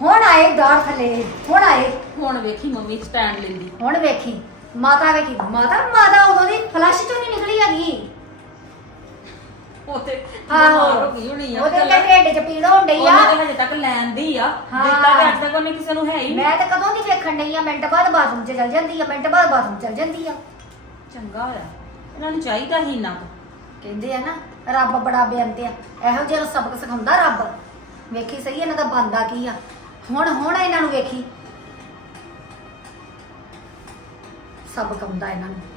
ਹੁਣ ਆਏ ਦਾੜ ਥੱਲੇ ਹੁਣ ਆਏ। ਹੁਣ ਵੇਖੀ ਮੰਮੀ ਸਟੈਂਡ ਲੈਂਦੀ। ਹੁਣ ਵੇਖੀ। ਮਾਤਾ ਵੇਖੀ। ਮਾਤਾ ਮਾਤਾ ਉਦੋਂ ਦੀ ਫਲਸ਼ ਚੋਂ ਨਹੀਂ ਨਿਕਲੀ ਹੈਗੀ। ਉਹ ਤੇ ਆਹੋ। ਬਿਮਾਰ ਹੋ ਗਈ ਹੋਣੀ ਆ ਉਹਦੇ ਤੇ ਢਿੱਡ 'ਚ ਪੀੜ ਹੋਣ ਡਈ ਆ। ਉਹਨੇ ਤਾਂ ਹਜੇ ਤੱਕ ਲੈਂਦੀ ਆ। ਹਾਂ। ਦਿੱਤਾ ਤੇ ਅੱਜ ਤੱਕ ਉਹਨੇ ਕਿਸੇ ਨੂੰ ਹੈ ਹੀ ਨਹੀਂ। ਮੈਂ ਤਾਂ ਕਦੋਂ ਦੀ ਵੇਖਣ ਡਈ ਆ ਮਿੰਟ ਬਾਅਦ ਬਾਥਰੂਮ 'ਚ ਚਲ ਜਾਂਦੀ ਆ ਮਿੰਟ ਬਾਅਦ ਬਾਥਰੂਮ ਚਲ ਜਾਂਦੀ ਆ। ਚੰਗਾ ਹੋਇਆ। ਇਹਨਾਂ ਨੂੰ ਚਾਹੀਦਾ ਹੀ ਨਾ ਕਹਿੰਦੇ ਆ ਨਾ ਰੱਬ ਬੜਾ ਬੇਅੰਤ ਆ। ਇਹੋ ਜਿਹਾ ਸਬਕ ਸਿਖਾਉਂਦਾ ਰੱਬ। ਵੇਖੀ ਸਹੀ ਇਹਨਾਂ ਦਾ ਬੰਦਾ ਕੀ ਆ। ਹੁਣ ਹੁਣ ਇਹਨਾਂ ਨੂੰ ਵੇਖੀ। ਸਬਕ ਆਉਂਦਾ ਇਹਨਾਂ ਨੂੰ।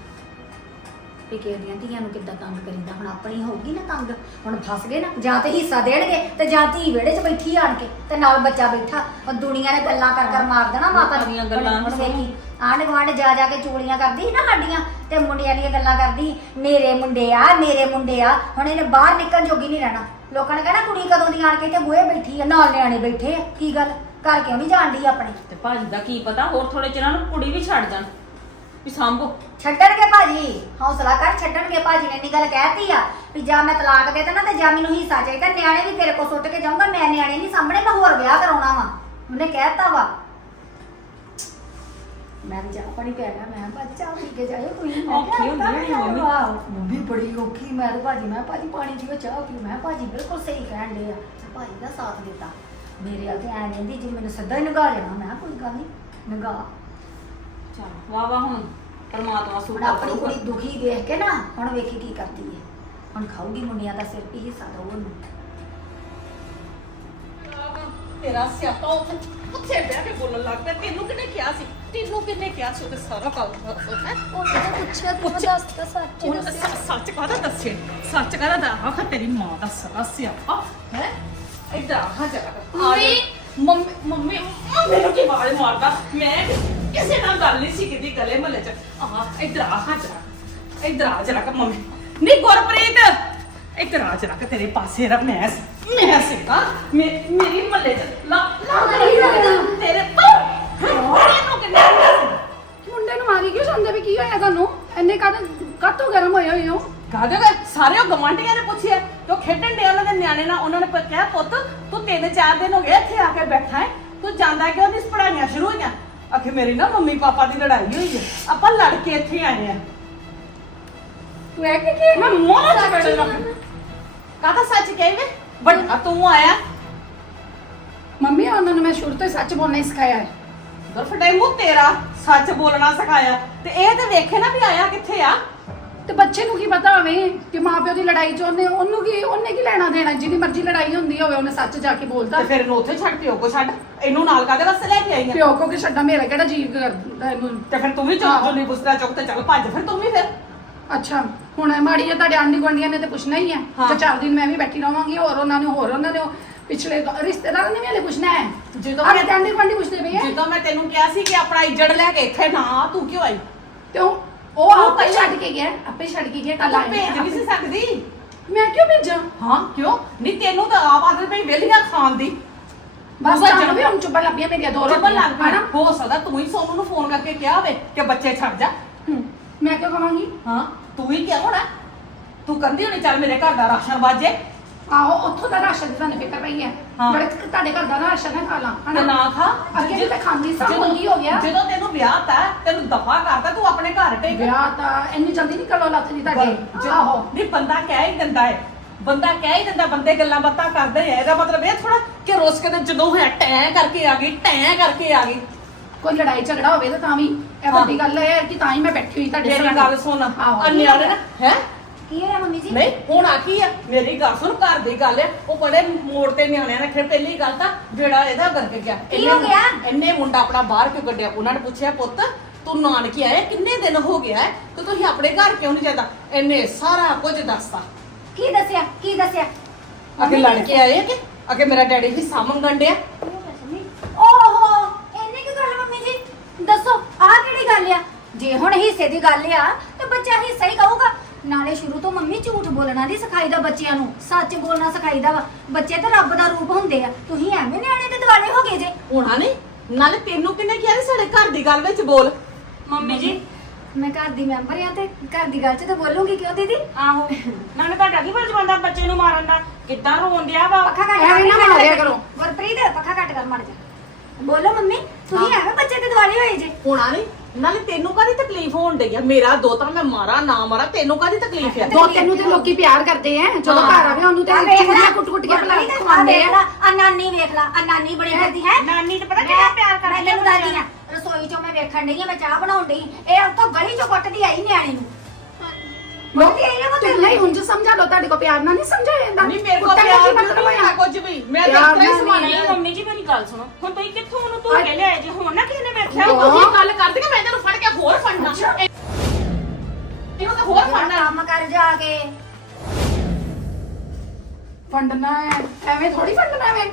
ਵੀ ਕਿਸੇ ਦੀਆਂ ਧੀਆਂ ਨੂੰ ਕਿੱਦਾਂ ਤੰਗ ਕਰੀਦਾ। ਹੁਣ ਆਪਣੀ ਹੋਊਗੀ ਨਾ ਤੰਗ ਹੁਣ ਫਸ ਗਏ ਨਾ ਜਾਂ ਤੇ ਹਿੱਸਾ ਦੇਣਗੇ ਤੇ ਜਾਂ ਧੀ ਵਿਹੜੇ 'ਚ ਬੈਠੀ ਆਣ ਕੇ ਤੇ ਨਾਲ ਬੱਚਾ ਬੈਠਾ। ਉਹ ਦੁਨੀਆ ਨੇ ਗੱਲਾਂ ਕਰ ਕਰ ਮਾਰ ਦੇਣਾ ਮਾਤਾ ਨੂੰ। ਦੀਆਂ ਗੱਲਾਂ ਹੁਣ। ਵੇਖੀ ਆਂਢ ਗੁਆਂਢ ਜਾ ਜਾ ਕੇ ਚੂਲੀਆਂ ਕਰਦੀ ਸੀ ਨਾ ਸਾਡੀਆਂ ਤੇ ਮੁੰਡਿਆਂ ਦੀਆਂ ਗੱਲਾਂ ਕਰਦੀ ਸੀ, ਮੇਰੇ ਮੁੰਡੇ ਆ ਮੇਰੇ ਮੁੰਡੇ ਆ। ਹੁਣ ਇਹਨੇ ਬਾਹਰ ਨਿਕਲਣ ਜੋਗੀ ਨਹੀਂ ਰਹਿਣਾ। ਲੋਕਾਂ ਨੇ ਕਹਿਣਾ ਕੁੜੀ ਕਦੋਂ ਦੀ ਆਣ ਕੇ ਇੱਥੇ ਬੂਹੇ ਬੈਠੀ ਆ ਨਾਲ ਨਿਆਣੇ ਬੈਠੇ ਆ। ਕੀ ਗੱਲ? ਘਰ ਕਿਉਂ ਨਹੀਂ ਜਾਣਦੀ ਆਪਣੇ? ਤੇ ਭਾਜੀ ਦਾ ਕੀ ਪਤਾ ਹੋਰ ਥੋੜੇ ਚਿਰਾਂ ਨੂੰ ਕੁੜੀ ਵੀ ਛੱਡ ਜਾਣ। ਵੀ ਸੰਭੋ। ਛੱਡਣਗੇ ਭਾਜੀ ਹੌਸਲਾ ਕਰ ਛੱਡਣਗੇ ਭਾਜੀ ਨੇ ਇੰਨੀ ਗੱਲ ਕਹਿਤੀ ਆ ਵੀ ਜਾਂ ਮੈਂ ਤਲਾਕ ਦੇ ਦੇਣਾ ਤੇ ਜਾਂ ਮੈਨੂੰ ਹਿੱਸਾ ਚਾਹੀਦਾ ਨਿਆਣੇ ਵੀ ਤੇਰੇ ਕੋਲ ਸੁੱਟ ਕੇ ਜਾਊਂਗਾ ਮੈਂ ਨਿਆਣੇ ਨਹੀਂ ਸਾਹਮਣੇ ਮੈਂ ਹੋਰ ਵਿਆਹ ਕਰਾਉਣਾ ਵਾ। ਉਹਨੇ ਕਹਿਤਾ ਵਾ। ਮੈਂ ਵੀ ਚਾਹ ਪਾਣੀ ਪਿਆ ਗਿਆ ਮੈਂ ਕਿਹਾ, ਭਾਜੀ ਚਾਹ ਪੀ ਕੇ ਜਾਇਓ ਕੋਈ ਮੈਂ ਔਖੀ ਹੁੰਦੀ ਹੋਣੀ ਮੰਮੀ। ਮੰਮੀ ਬੜੀ ਔਖੀ ਮੈਂ ਤੇ ਭਾਜੀ ਮੈਂ ਕਿਹਾ, ਭਾਜੀ ਪਾਣੀ ਪੀਓ ਚਾਹ ਪੀਓ। ਮੈਂ ਕਿਹਾ, ਭਾਜੀ ਬਿਲਕੁਲ ਸਹੀ ਕਹਿਣ ਦੇ ਆ। ਤੇ ਭਾਜੀ ਦਾ ਸਾਥ ਦਿੱਤਾ। ਮੇਰੇ ਵੱਲ ਤੇ ਐ ਰਹਿੰਦੀ ਜੀ ਮੈਨੂੰ ਸਿੱਧਾ ਹੀ ਨਗਾ ਲੈਣਾ ਮੈਂ ਕਿਹਾ, ਕੋਈ ਗੱਲ ਨਹੀਂ ਨਗਾ। ਚਲ ਵਾਹ ਵਾਹ ਹੁਣ ਪਰਮਾਤਮਾ ਹੁਣ ਸੁਖ ਆਪਣੀ ਕੁੜੀ ਦੁਖੀ ਦੇਖ ਕੇ ਨਾ ਹੁਣ ਵੇਖੀ ਕੀ ਕਰਦੀ ਹੈ ਹੁਣ ਖਾਊਗੀ ਮੁੰਡਿਆਂ ਦਾ ਸਿਰ ਵੀ ਹਿੱਸਾ ਦੋ ਉਹਨੂੰ ਤੇਰਾ ਸਿਆਪਾ ਉੱਥੇ ਉੱਥੇ ਬਹਿ ਕੇ ਬੋਲਣ ਲੱਗ ਪਿਆ। ਤੈਨੂੰ ਕਿਹਨੇ ਕਿਹਾ ਸੀ? ਤੈਨੂੰ ਕਿਹਨੇ ਕਿਹਾ ਸੀ ਉਹ ਤੇ ਸਾਰਾ ਕੰਮ ਹੈ? ਉਹ ਤਾਂ ਪੁੱਛਿਆ ਤੂੰ ਦੱਸ ਤਾਂ ਸੱਚ ਹੁਣ ਸ- ਸੱਚ ਕਾਹਦਾ ਦੱਸੇ ਸੱਚ ਕਾਹਦਾ ਦਾ ਆਹ ਤੇਰੀ ਮਾਂ ਦਾ ਸਾਰਾ ਸਿਆਪਾ। ਹੈ? ਇਦਾਂ ਆ ਜਾ। ਮੰਮੀ। ਮੰਮੀ ਮੰਮੀ ਮੰਮੀ ਨੂੰ ਕੀ ਬਾਲ ਮਾਰਦਾ? ਮੈਂ ਕਿਸੇ ਨਾਲ ਗੱਲ ਨਹੀਂ ਸੀ ਕੀਤੀ ਗਲੇ ਮਹੱਲੇ ਚ। ਆਹ ਇਧਰ ਆ ਜਾ ਇਧਰ ਆ ਜਰਾ ਕ ਮੰਮੀ। ਨਹੀਂ ਗੁਰਪ੍ਰੀਤ! ਇਧਰ ਆ ਜਰਾ ਕ ਤੇਰੇ ਪਾਸੇ ਰ ਮੈਂ ਮੈਂ ਮੇ- ਮੇਰੀ ਮਹੱਲੇ ਚ ਲਾ ਲਾ ਨਹੀਂ ਲੱਗਦਾ। ਤੇਰੇ ਪਰ ਮੁੰਡੇ ਨੂੰ ਮਾਰੀ ਕਿਉਂ ਜਾਂਦੇ ਵੀ ਕੀ ਹੋਇਆ ਤੁਹਾਨੂੰ? ਇੰਨੇ ਕਾਹਦੇ ਕਾਤੋਂ ਗਰਮ ਹੋਏ ਹੋਏ ਹੋ ਗਾਦੇ ਗਏ ਸਾਰੇ ਉਹ ਗਵਾਂਢੀਆਂ ਨੇ ਪੁੱਛਿਆ ਜੋ ਖੇਡਣ ਦੇ ਉਹਨਾਂ ਦੇ ਨਿਆਣੇ ਨਾਲ। ਉਹਨਾਂ ਨੇ ਪ- ਕਿਹਾ ਪੁੱਤ ਤੂੰ ਤਿੰਨ ਚਾਰ ਦਿਨ ਹੋ ਗਏ ਇੱਥੇ ਆ ਕੇ ਬੈਠਾ ਹੈ। ਤੂੰ ਜਾਂਦਾ ਕਿਉਂ ਨਹੀਂ? ਪੜਾਈਆਂ ਸ਼ੁਰੂ ਹੋਈਆਂ। ਆਖੇ ਮੇਰੀ ਨਾ ਮੰਮੀ ਪਾਪਾ ਦੀ ਲੜਾਈ ਹੋਈ ਹੈ। ਆਪਾਂ ਲੜ ਕੇ ਇੱਥੇ ਆਏ ਆ ਤੂੰ ਇਹ ਕੀ ਕੀ ਮੈਂ ਮੋਨਾ ਚ ਬੈਠ ਲੱਗ ਕਾਹਦਾ ਸੱਚ ਕਹੀ ਵੇ? ਵੱਡਾ ਤੂੰ ਆਇਆ। ਮੰਮੀ ਉਹਨਾਂ ਨੂੰ ਮੈਂ ਸ਼ੁਰੂ ਤੋਂ ਹੀ ਸੱਚ ਬੋਲਣਾ ਹੀ ਸਿਖਾਇਆ ਹੈ। ਗਰਫਟੇ ਮੂੰਹ ਤੇਰਾ ਸੱਚ ਬੋਲਣਾ ਸਿਖਾਇਆ। ਤੇ ਇਹ ਤੇ ਵੇਖੇ ਨਾ ਵੀ ਆਇਆ ਕਿੱਥੇ ਆ। ਤੇ ਬੱਚੇ ਨੂੰ ਕੀ ਪਤਾ ਹੋਵੇ ਕਿ ਮਾਪਿਓ ਦੀ ਲੜਾਈ ਚ ਉਹਨੇ ਉਹਨੂੰ ਕੀ ਉਹਨੇ ਕੀ ਲੈਣਾ ਦੇਣਾ? ਜਿੰਨੀ ਮਰਜ਼ੀ ਲੜਾਈ ਹੁੰਦੀ ਹੋਵੇ ਉਹਨੇ ਸੱਚ ਜਾ ਕੇ ਬੋਲਦਾ ਤੇ ਫਿਰ ਇਹਨੂੰ ਉੱਥੇ ਛੱਡ ਪਿਓ ਕੋ ਛੱਡ। ਇਹਨੂੰ ਨਾਲ ਕਾਦੇ ਵਾਸਤੇ ਲੈ ਕੇ ਆਈ ਆ? ਪਿਓ ਕੋ ਕਿ ਛੱਡਾ ਮੇਰਾ ਕਿਹੜਾ ਜੀਵ ਕਰਦਾ ਇਹਨੂੰ ਤੇ ਫਿਰ ਤੂੰ ਵੀ ਚੁੱਕ। ਜੋ ਨਹੀਂ ਪੁੱਛਦਾ ਚੁੱਕ ਤੇ ਚੱਲ ਭੱਜ ਫਿਰ ਤੂੰ ਵੀ ਫਿਰ। ਅੱਛਾ ਹੁਣ ਮਾੜੀ ਜਿਹਾ ਤੁਹਾਡੇ ਆਂਢੀ ਗੁਆਂਢੀਆਂ ਨੇ ਤੇ ਪੁੱਛਣਾ ਹੀ ਹੈ ਹਾਂ। ਤੇ ਚਾਰ ਦਿਨ ਮੈਂ ਵੀ ਬੈਠੀ ਰਵਾਂਗੀ ਹੋਰ ਉਹਨਾਂ ਨੇ ਹੋਰ ਉਹਨਾਂ ਨੇ ਉਹ ਪਿਛਲੇ ਰਿਸ਼ਤੇਦਾਰਾਂ ਨੇ ਵੀ ਹਲੇ ਪੁੱਛਣਾ ਹੈ। ਜਦੋਂ ਮੈਂ ਤੇ ਆਂਢੀ ਗੁਆਂਢੀ ਪੁੱਛਦੇ ਪਏ ਜਦੋਂ ਮੈਂ ਤੈਨੂੰ ਕਿਹਾ ਸੀ ਕਿ ਆਪਣਾ ਇੱਜੜ ਲੈ ਕੇ ਇੱਥੇ ਨਾ ਆ, ਤੂੰ ਕਿਉਂ ਆਈ? ਤੇ ਉਹ ਉਹ ਆਪੇ ਛੱਡ ਕੇ ਗਿਆ ਆਪੇ ਛੱਡ ਕੇ ਗਿਆ ਕੱਲ ਤੂੰ ਭੇਜ ਨਹੀਂ ਸੀ ਸਕਦੀ। ਮੈਂ ਕਿਉਂ ਭੇਜਾਂ? ਹਾਂ ਕਿਉਂ? ਨਹੀਂ ਤੈਨੂੰ ਤਾਂ ਆਪ ਆਦਤ ਪਈ ਵੇਲੀਆਂ ਖਾਣ ਦੀ। ਬਸ ਤੂੰ ਜਾਣ ਵੀ ਹੁਣ ਚੁੱਪਣ ਲੱਗ ਪਈਆਂ ਮੇਰੀਆਂ ਦੋ ਰੋਟੀਆਂ ਲੱਗ ਪਈ। ਹਨਾ? ਹੋ ਸਕਦਾ ਤੂੰ ਹੀ ਸੋਨੂੰ ਨੂੰ ਫੋਨ ਕਰਕੇ ਕਿਹਾ ਹੋਵੇ ਕਿ ਬੱਚੇ ਛੱਡ ਜਾ। ਹੂੰ, ਮੈਂ ਕਿਉਂ ਕਵਾਂਗੀ? ਹਾਂ ਤੂੰ ਹੀ ਕਿਹਾ ਹੋਣਾ। ਤੂੰ ਕੰਦੀ ਹੋਣੀ ਚੱਲ ਮੇਰੇ ਘਰ ਦਾ ਰਾਸ਼ਨ ਬਾਜੇ ਆਹੋ ਉੱਥੋਂ ਦਾ ਰਾਸ਼ਨ ਦੀ ਤੁਹਾਨੂੰ ਫਿਕਰ ਪਈ ਹੈ ਹਾਂ। ਬੜੇ ਤੁਹਾਡੇ ਘਰ ਦਾ ਰਾਸ਼ਨ ਹੈ ਖਾ ਲਾਂ ਤੇ ਨਾ ਖਾ। ਅੱਗੇ ਵੀ ਤਾਂ ਖਾਂਦੀ ਸਾਂ ਹੁਣ ਕੀ ਹੋ ਗਿਆ। ਜਦੋਂ ਤੈਨੂੰ ਵਿਆਹ ਤਾ ਤੈਨੂੰ ਦਫਾ ਕਰਤਾ ਤੂੰ ਆਪਣੇ ਘਰ ਟੇਕ ਵਿਆਹ ਤਾਂ ਇੰਨੀ ਜਲਦੀ ਨਹੀਂ ਕਰੋ ਲੱਤ ਦੀ ਤੁਹਾਡੇ ਆਹੋ। ਨਹੀਂ ਬੰਦਾ ਕਹਿ ਹੀ ਦਿੰਦਾ ਹੈ ਬੰਦਾ ਕਹਿ ਹੀ ਦਿੰਦਾ ਬੰਦੇ ਗੱਲਾਂ ਬਾਤਾਂ ਕਰਦੇ ਆ। ਇਹਦਾ ਮਤਲਬ ਇਹ ਥੋੜਾ ਕਿ ਰੋਸ ਕੇ ਤੇ ਜਦੋਂ ਹੋਇਆ ਟੈਂ ਕਰਕੇ ਆ ਗਈ ਟੈਂ ਕਰਕੇ ਆ ਗਈ। ਕੋਈ ਲੜਾਈ ਝਗੜਾ ਹੋਵੇ ਤਾਂ ਤਾਂ ਵੀ ਇਹ ਹਾਂ। ਵੱਡੀ ਗੱਲ ਹੈ ਕਿ ਤਾਂ ਹੀ ਮੈਂ ਬੈਠੀ ਹੋਈ ਤੁਹਾਡੇ ਮੇਰੀ ਸਾਹਮਣੇ। ਗੱਲ ਸੁਣ। ਆਹੋ। ਨਾ ਹੈ? ਕੀ ਹੋਇਆ ਮੰਮੀ ਜੀ? ਨਹੀਂ ਹੁਣ ਆ ਕੀ ਆ? ਮੇਰੀ ਗੱਲ ਸੁਣ ਘਰ ਦੀ ਗੱਲ ਆ। ਉਹ ਬੜੇ ਮੋੜ ਤੇ ਨਿਆਣਿਆਂ ਨੇ ਫਿਰ ਪਹਿਲੀ ਗੱਲ ਤਾਂ ਜਿਹੜਾ ਇਹਦਾ ਗਰਕ ਗਿਆ। ਕੀ ਹੋ ਗਿਆ? ਇਹਨੇ ਮੁੰਡਾ ਆਪਣਾ ਬਾਹਰ ਕਿਉਂ ਕੱਢਿਆ? ਉਹਨਾਂ ਨੇ ਪੁੱਛਿਆ ਪੁੱਤ ਤੂੰ ਨਾਨਕੀ ਆਇਆ? ਕਿੰਨੇ ਦਿਨ ਹੋ ਗਿਆ ਹੈ? ਤੇ ਤੁਸੀਂ ਆਪਣੇ ਘਰ ਕਿਉਂ ਨਹੀਂ ਜਾਂਦਾ? ਇਹਨੇ ਸਾਰਾ ਕੁਝ ਦੱਸਤਾ। ਕੀ ਦੱਸਿਆ? ਕੀ ਦੱਸਿਆ? ਅਗੇ ਲੜ ਕੇ ਆਏ ਆ ਕਿ? ਅਗੇ ਮੇਰਾ ਡੈਡੀ ਹਿੱਸਾ ਮੰਗਣ ਡਿਆ। ਓਹੋ ਇੰਨੀ ਕੀ ਗੱਲ ਮੰਮੀ ਜੀ। ਦੱਸੋ ਆਹ ਕਿਹੜੀ ਗੱਲ ਆ? ਜੇ ਹੁਣ ਹਿੱਸੇ ਦੀ ਗੱਲ ਆ ਤੇ ਬੱਚਾ ਹਿੱਸਾ ਹੀ ਕਹੂਗਾ। ਨਾਲੇ ਸ਼ੁਰੂ ਤੋਂ ਮੰਮੀ ਝੂਠ ਬੋਲਣਾ ਨਹੀਂ ਸਿਖਾਈਦਾ ਬੱਚਿਆਂ ਨੂੰ। ਸੱਚ ਬੋਲਣਾ ਸਿਖਾਈਦਾ ਵਾ। ਬੱਚੇ ਤਾਂ ਰੱਬ ਦਾ ਰੂਪ ਹੁੰਦੇ ਆ। ਤੁਸੀਂ ਐਵੇਂ ਨਿਆਣੇ ਦੇ ਦਿਵਾਲੇ ਹੋ ਗਏ ਜੇ। ਹੋਣਾ ਨਹੀਂ ਨਾਲੇ ਤੈਨੂੰ ਕਿੰਨੇ ਕਿਹਾ ਸੀ ਸਾਡੇ ਘਰ ਦੀ ਗੱਲ ਵਿੱਚ ਬੋਲ? ਮੰਮੀ ਜੀ। ਮੈਂ ਘਰ ਦੀ ਮੈਂਬਰ ਆ ਤੇ ਘਰ ਦੀ ਗੱਲ 'ਚ ਤਾਂ ਬੋਲੂਗੀ ਕਿਉਂ ਦੀਦੀ? ਆਹੋ। ਨਾਲੇ ਤੁਹਾਡਾ ਕੀ ਫਰਜ਼ ਬਣਦਾ ਬੱਚੇ ਨੂੰ ਮਾਰਨ ਦਾ? ਕਿੱਦਾਂ ਰੋਣ ਡਿਆ ਵਾ? ਪੱਖਾ ਘੱਟ ਐਵੇਂ ਨਾ ਕਰ ਮਾਰਿਆ ਕਰੋ। ਗੁਰਪ੍ਰੀਤ ਪੱਖਾ ਘੱਟ ਕਰ ਮੜ ਜਾ ਬੋਲੋ ਮੰਮੀ ਤੁਸੀਂ ਐਵੇਂ ਬੱਚੇ ਤੇ ਦਿਵਾਲੇ ਹੋਏ ਜੇ। ਹੋਣਾ ਨਹੀਂ ਨਾਲੇ ਤੈਨੂੰ ਕਾਦੀ ਤਕਲੀਫ ਹੋਣ ਡਈ ਆ? ਮੇਰਾ ਦੋ ਤਰ੍ਹਾਂ ਮੈਂ ਮਾਰਾਂ ਨਾ ਮਾਰਾਂ ਤੈਨੂੰ ਕਾਦੀ ਤਕਲੀਫ ਆ? ਦੋ ਤੈਨੂੰ ਤੇ ਲੋਕੀ ਪਿਆਰ ਕਰਦੇ ਆ। ਜਦੋਂ ਹਾਂ। ਘਰ ਆਵੇ ਉਹਨੂੰ ਤੇ ਆ ਵੇਖ ਲੈ, ਚੂੜੀਆਂ ਕੁੱਟ ਕੁੱਟ ਕੇ ਬੁਲਾ ਗੁਰਪ੍ਰੀਤ, ਆ। ਖਵਾਉਂਦੇ ਆ ਲੈ, ਆ ਨਾਨੀ ਵੇਖ ਲਾ ਆ ਨਾਨੀ ਬੜੀ ਕਰਦੀ ਹੈ। ਨਾਨੀ ਤੇ ਪਤਾ ਕਿੰਨਾ ਪਿਆਰ ਕਰਦੀ ਮੈਂ ਆ ਤੈਨੂੰ ਦੱਸਦੀ ਆ ਰਸੋਈ ਚੋਂ ਮੈਂ ਵੇਖਣ ਡਈ ਆ ਮੈਂ ਚਾਹ ਬਣਾਉਣ ਡਈ। ਇਹ ਉੱਥੋਂ ਗਲੀ ਚੋਂ ਕੁੱਟਦੀ ਆਈ ਨਿਆਣੇ ਨੂੰ। ਕੁੱਟਦੀ ਆਈ ਆ ਤੇ ਮਤਲਬ ਨਹੀਂ ਹੁਣ ਜੋ ਸਮਝਾ ਲਓ ਤੁਹਾਡੇ ਕੋ ਪਿਆਰ ਨਾਲ ਨਹੀਂ ਸਮਝਾਇਆ ਜਾਂਦਾ। ਨਹੀਂ ਮੇਰੇ ਕੋਲ ਕੁੱਟਣ ਦਾ ਪਿਆਰ ਕੀ ਮਤਲਬ ਨਹੀਂ ਹੋਇਆ? ਹੈ ਕੁਝ ਵੀ। ਮੈਂ ਤਾਂ ਪਿਆਰ ਇਤਨਾ ਹੀ ਨਾਲ ਸਮਾਨ ਨਹੀਂ ਨਹੀਂ ਹੈ। ਮੰਮੀ ਜੀ ਮੇਰੀ ਗੱਲ ਸੁਣੋ। ਹੁਣ ਤੁਸੀਂ ਕਿੱਥੋਂ ਉਹਨੂੰ ਧੋ ਅੱਜ- ਕੇ ਲਿਆਏ? ਜੇ ਹੁਣ ਨਾ ਕਿਸੇ ਨੇ ਵੇਖਿਆ ਉਹ- ਤੁਸੀਂ ਗੱਲ ਕਰਦੇ ਕਿ ਮੈਂ ਤੈਨੂੰ ਫੜ ਕੇ ਹੋਰ ਫੜਨਾ? ਇਹਨੂੰ ਤਾਂ ਹੋਰ ਫੜਨਾ। ਕੰਮ ਕਰ ਜਾ ਕੇ। ਫੰਡਣਾ ਹੈ। ਐਵੇਂ ਥੋੜੀ ਫੰਡਣਾ ਐਵੇਂ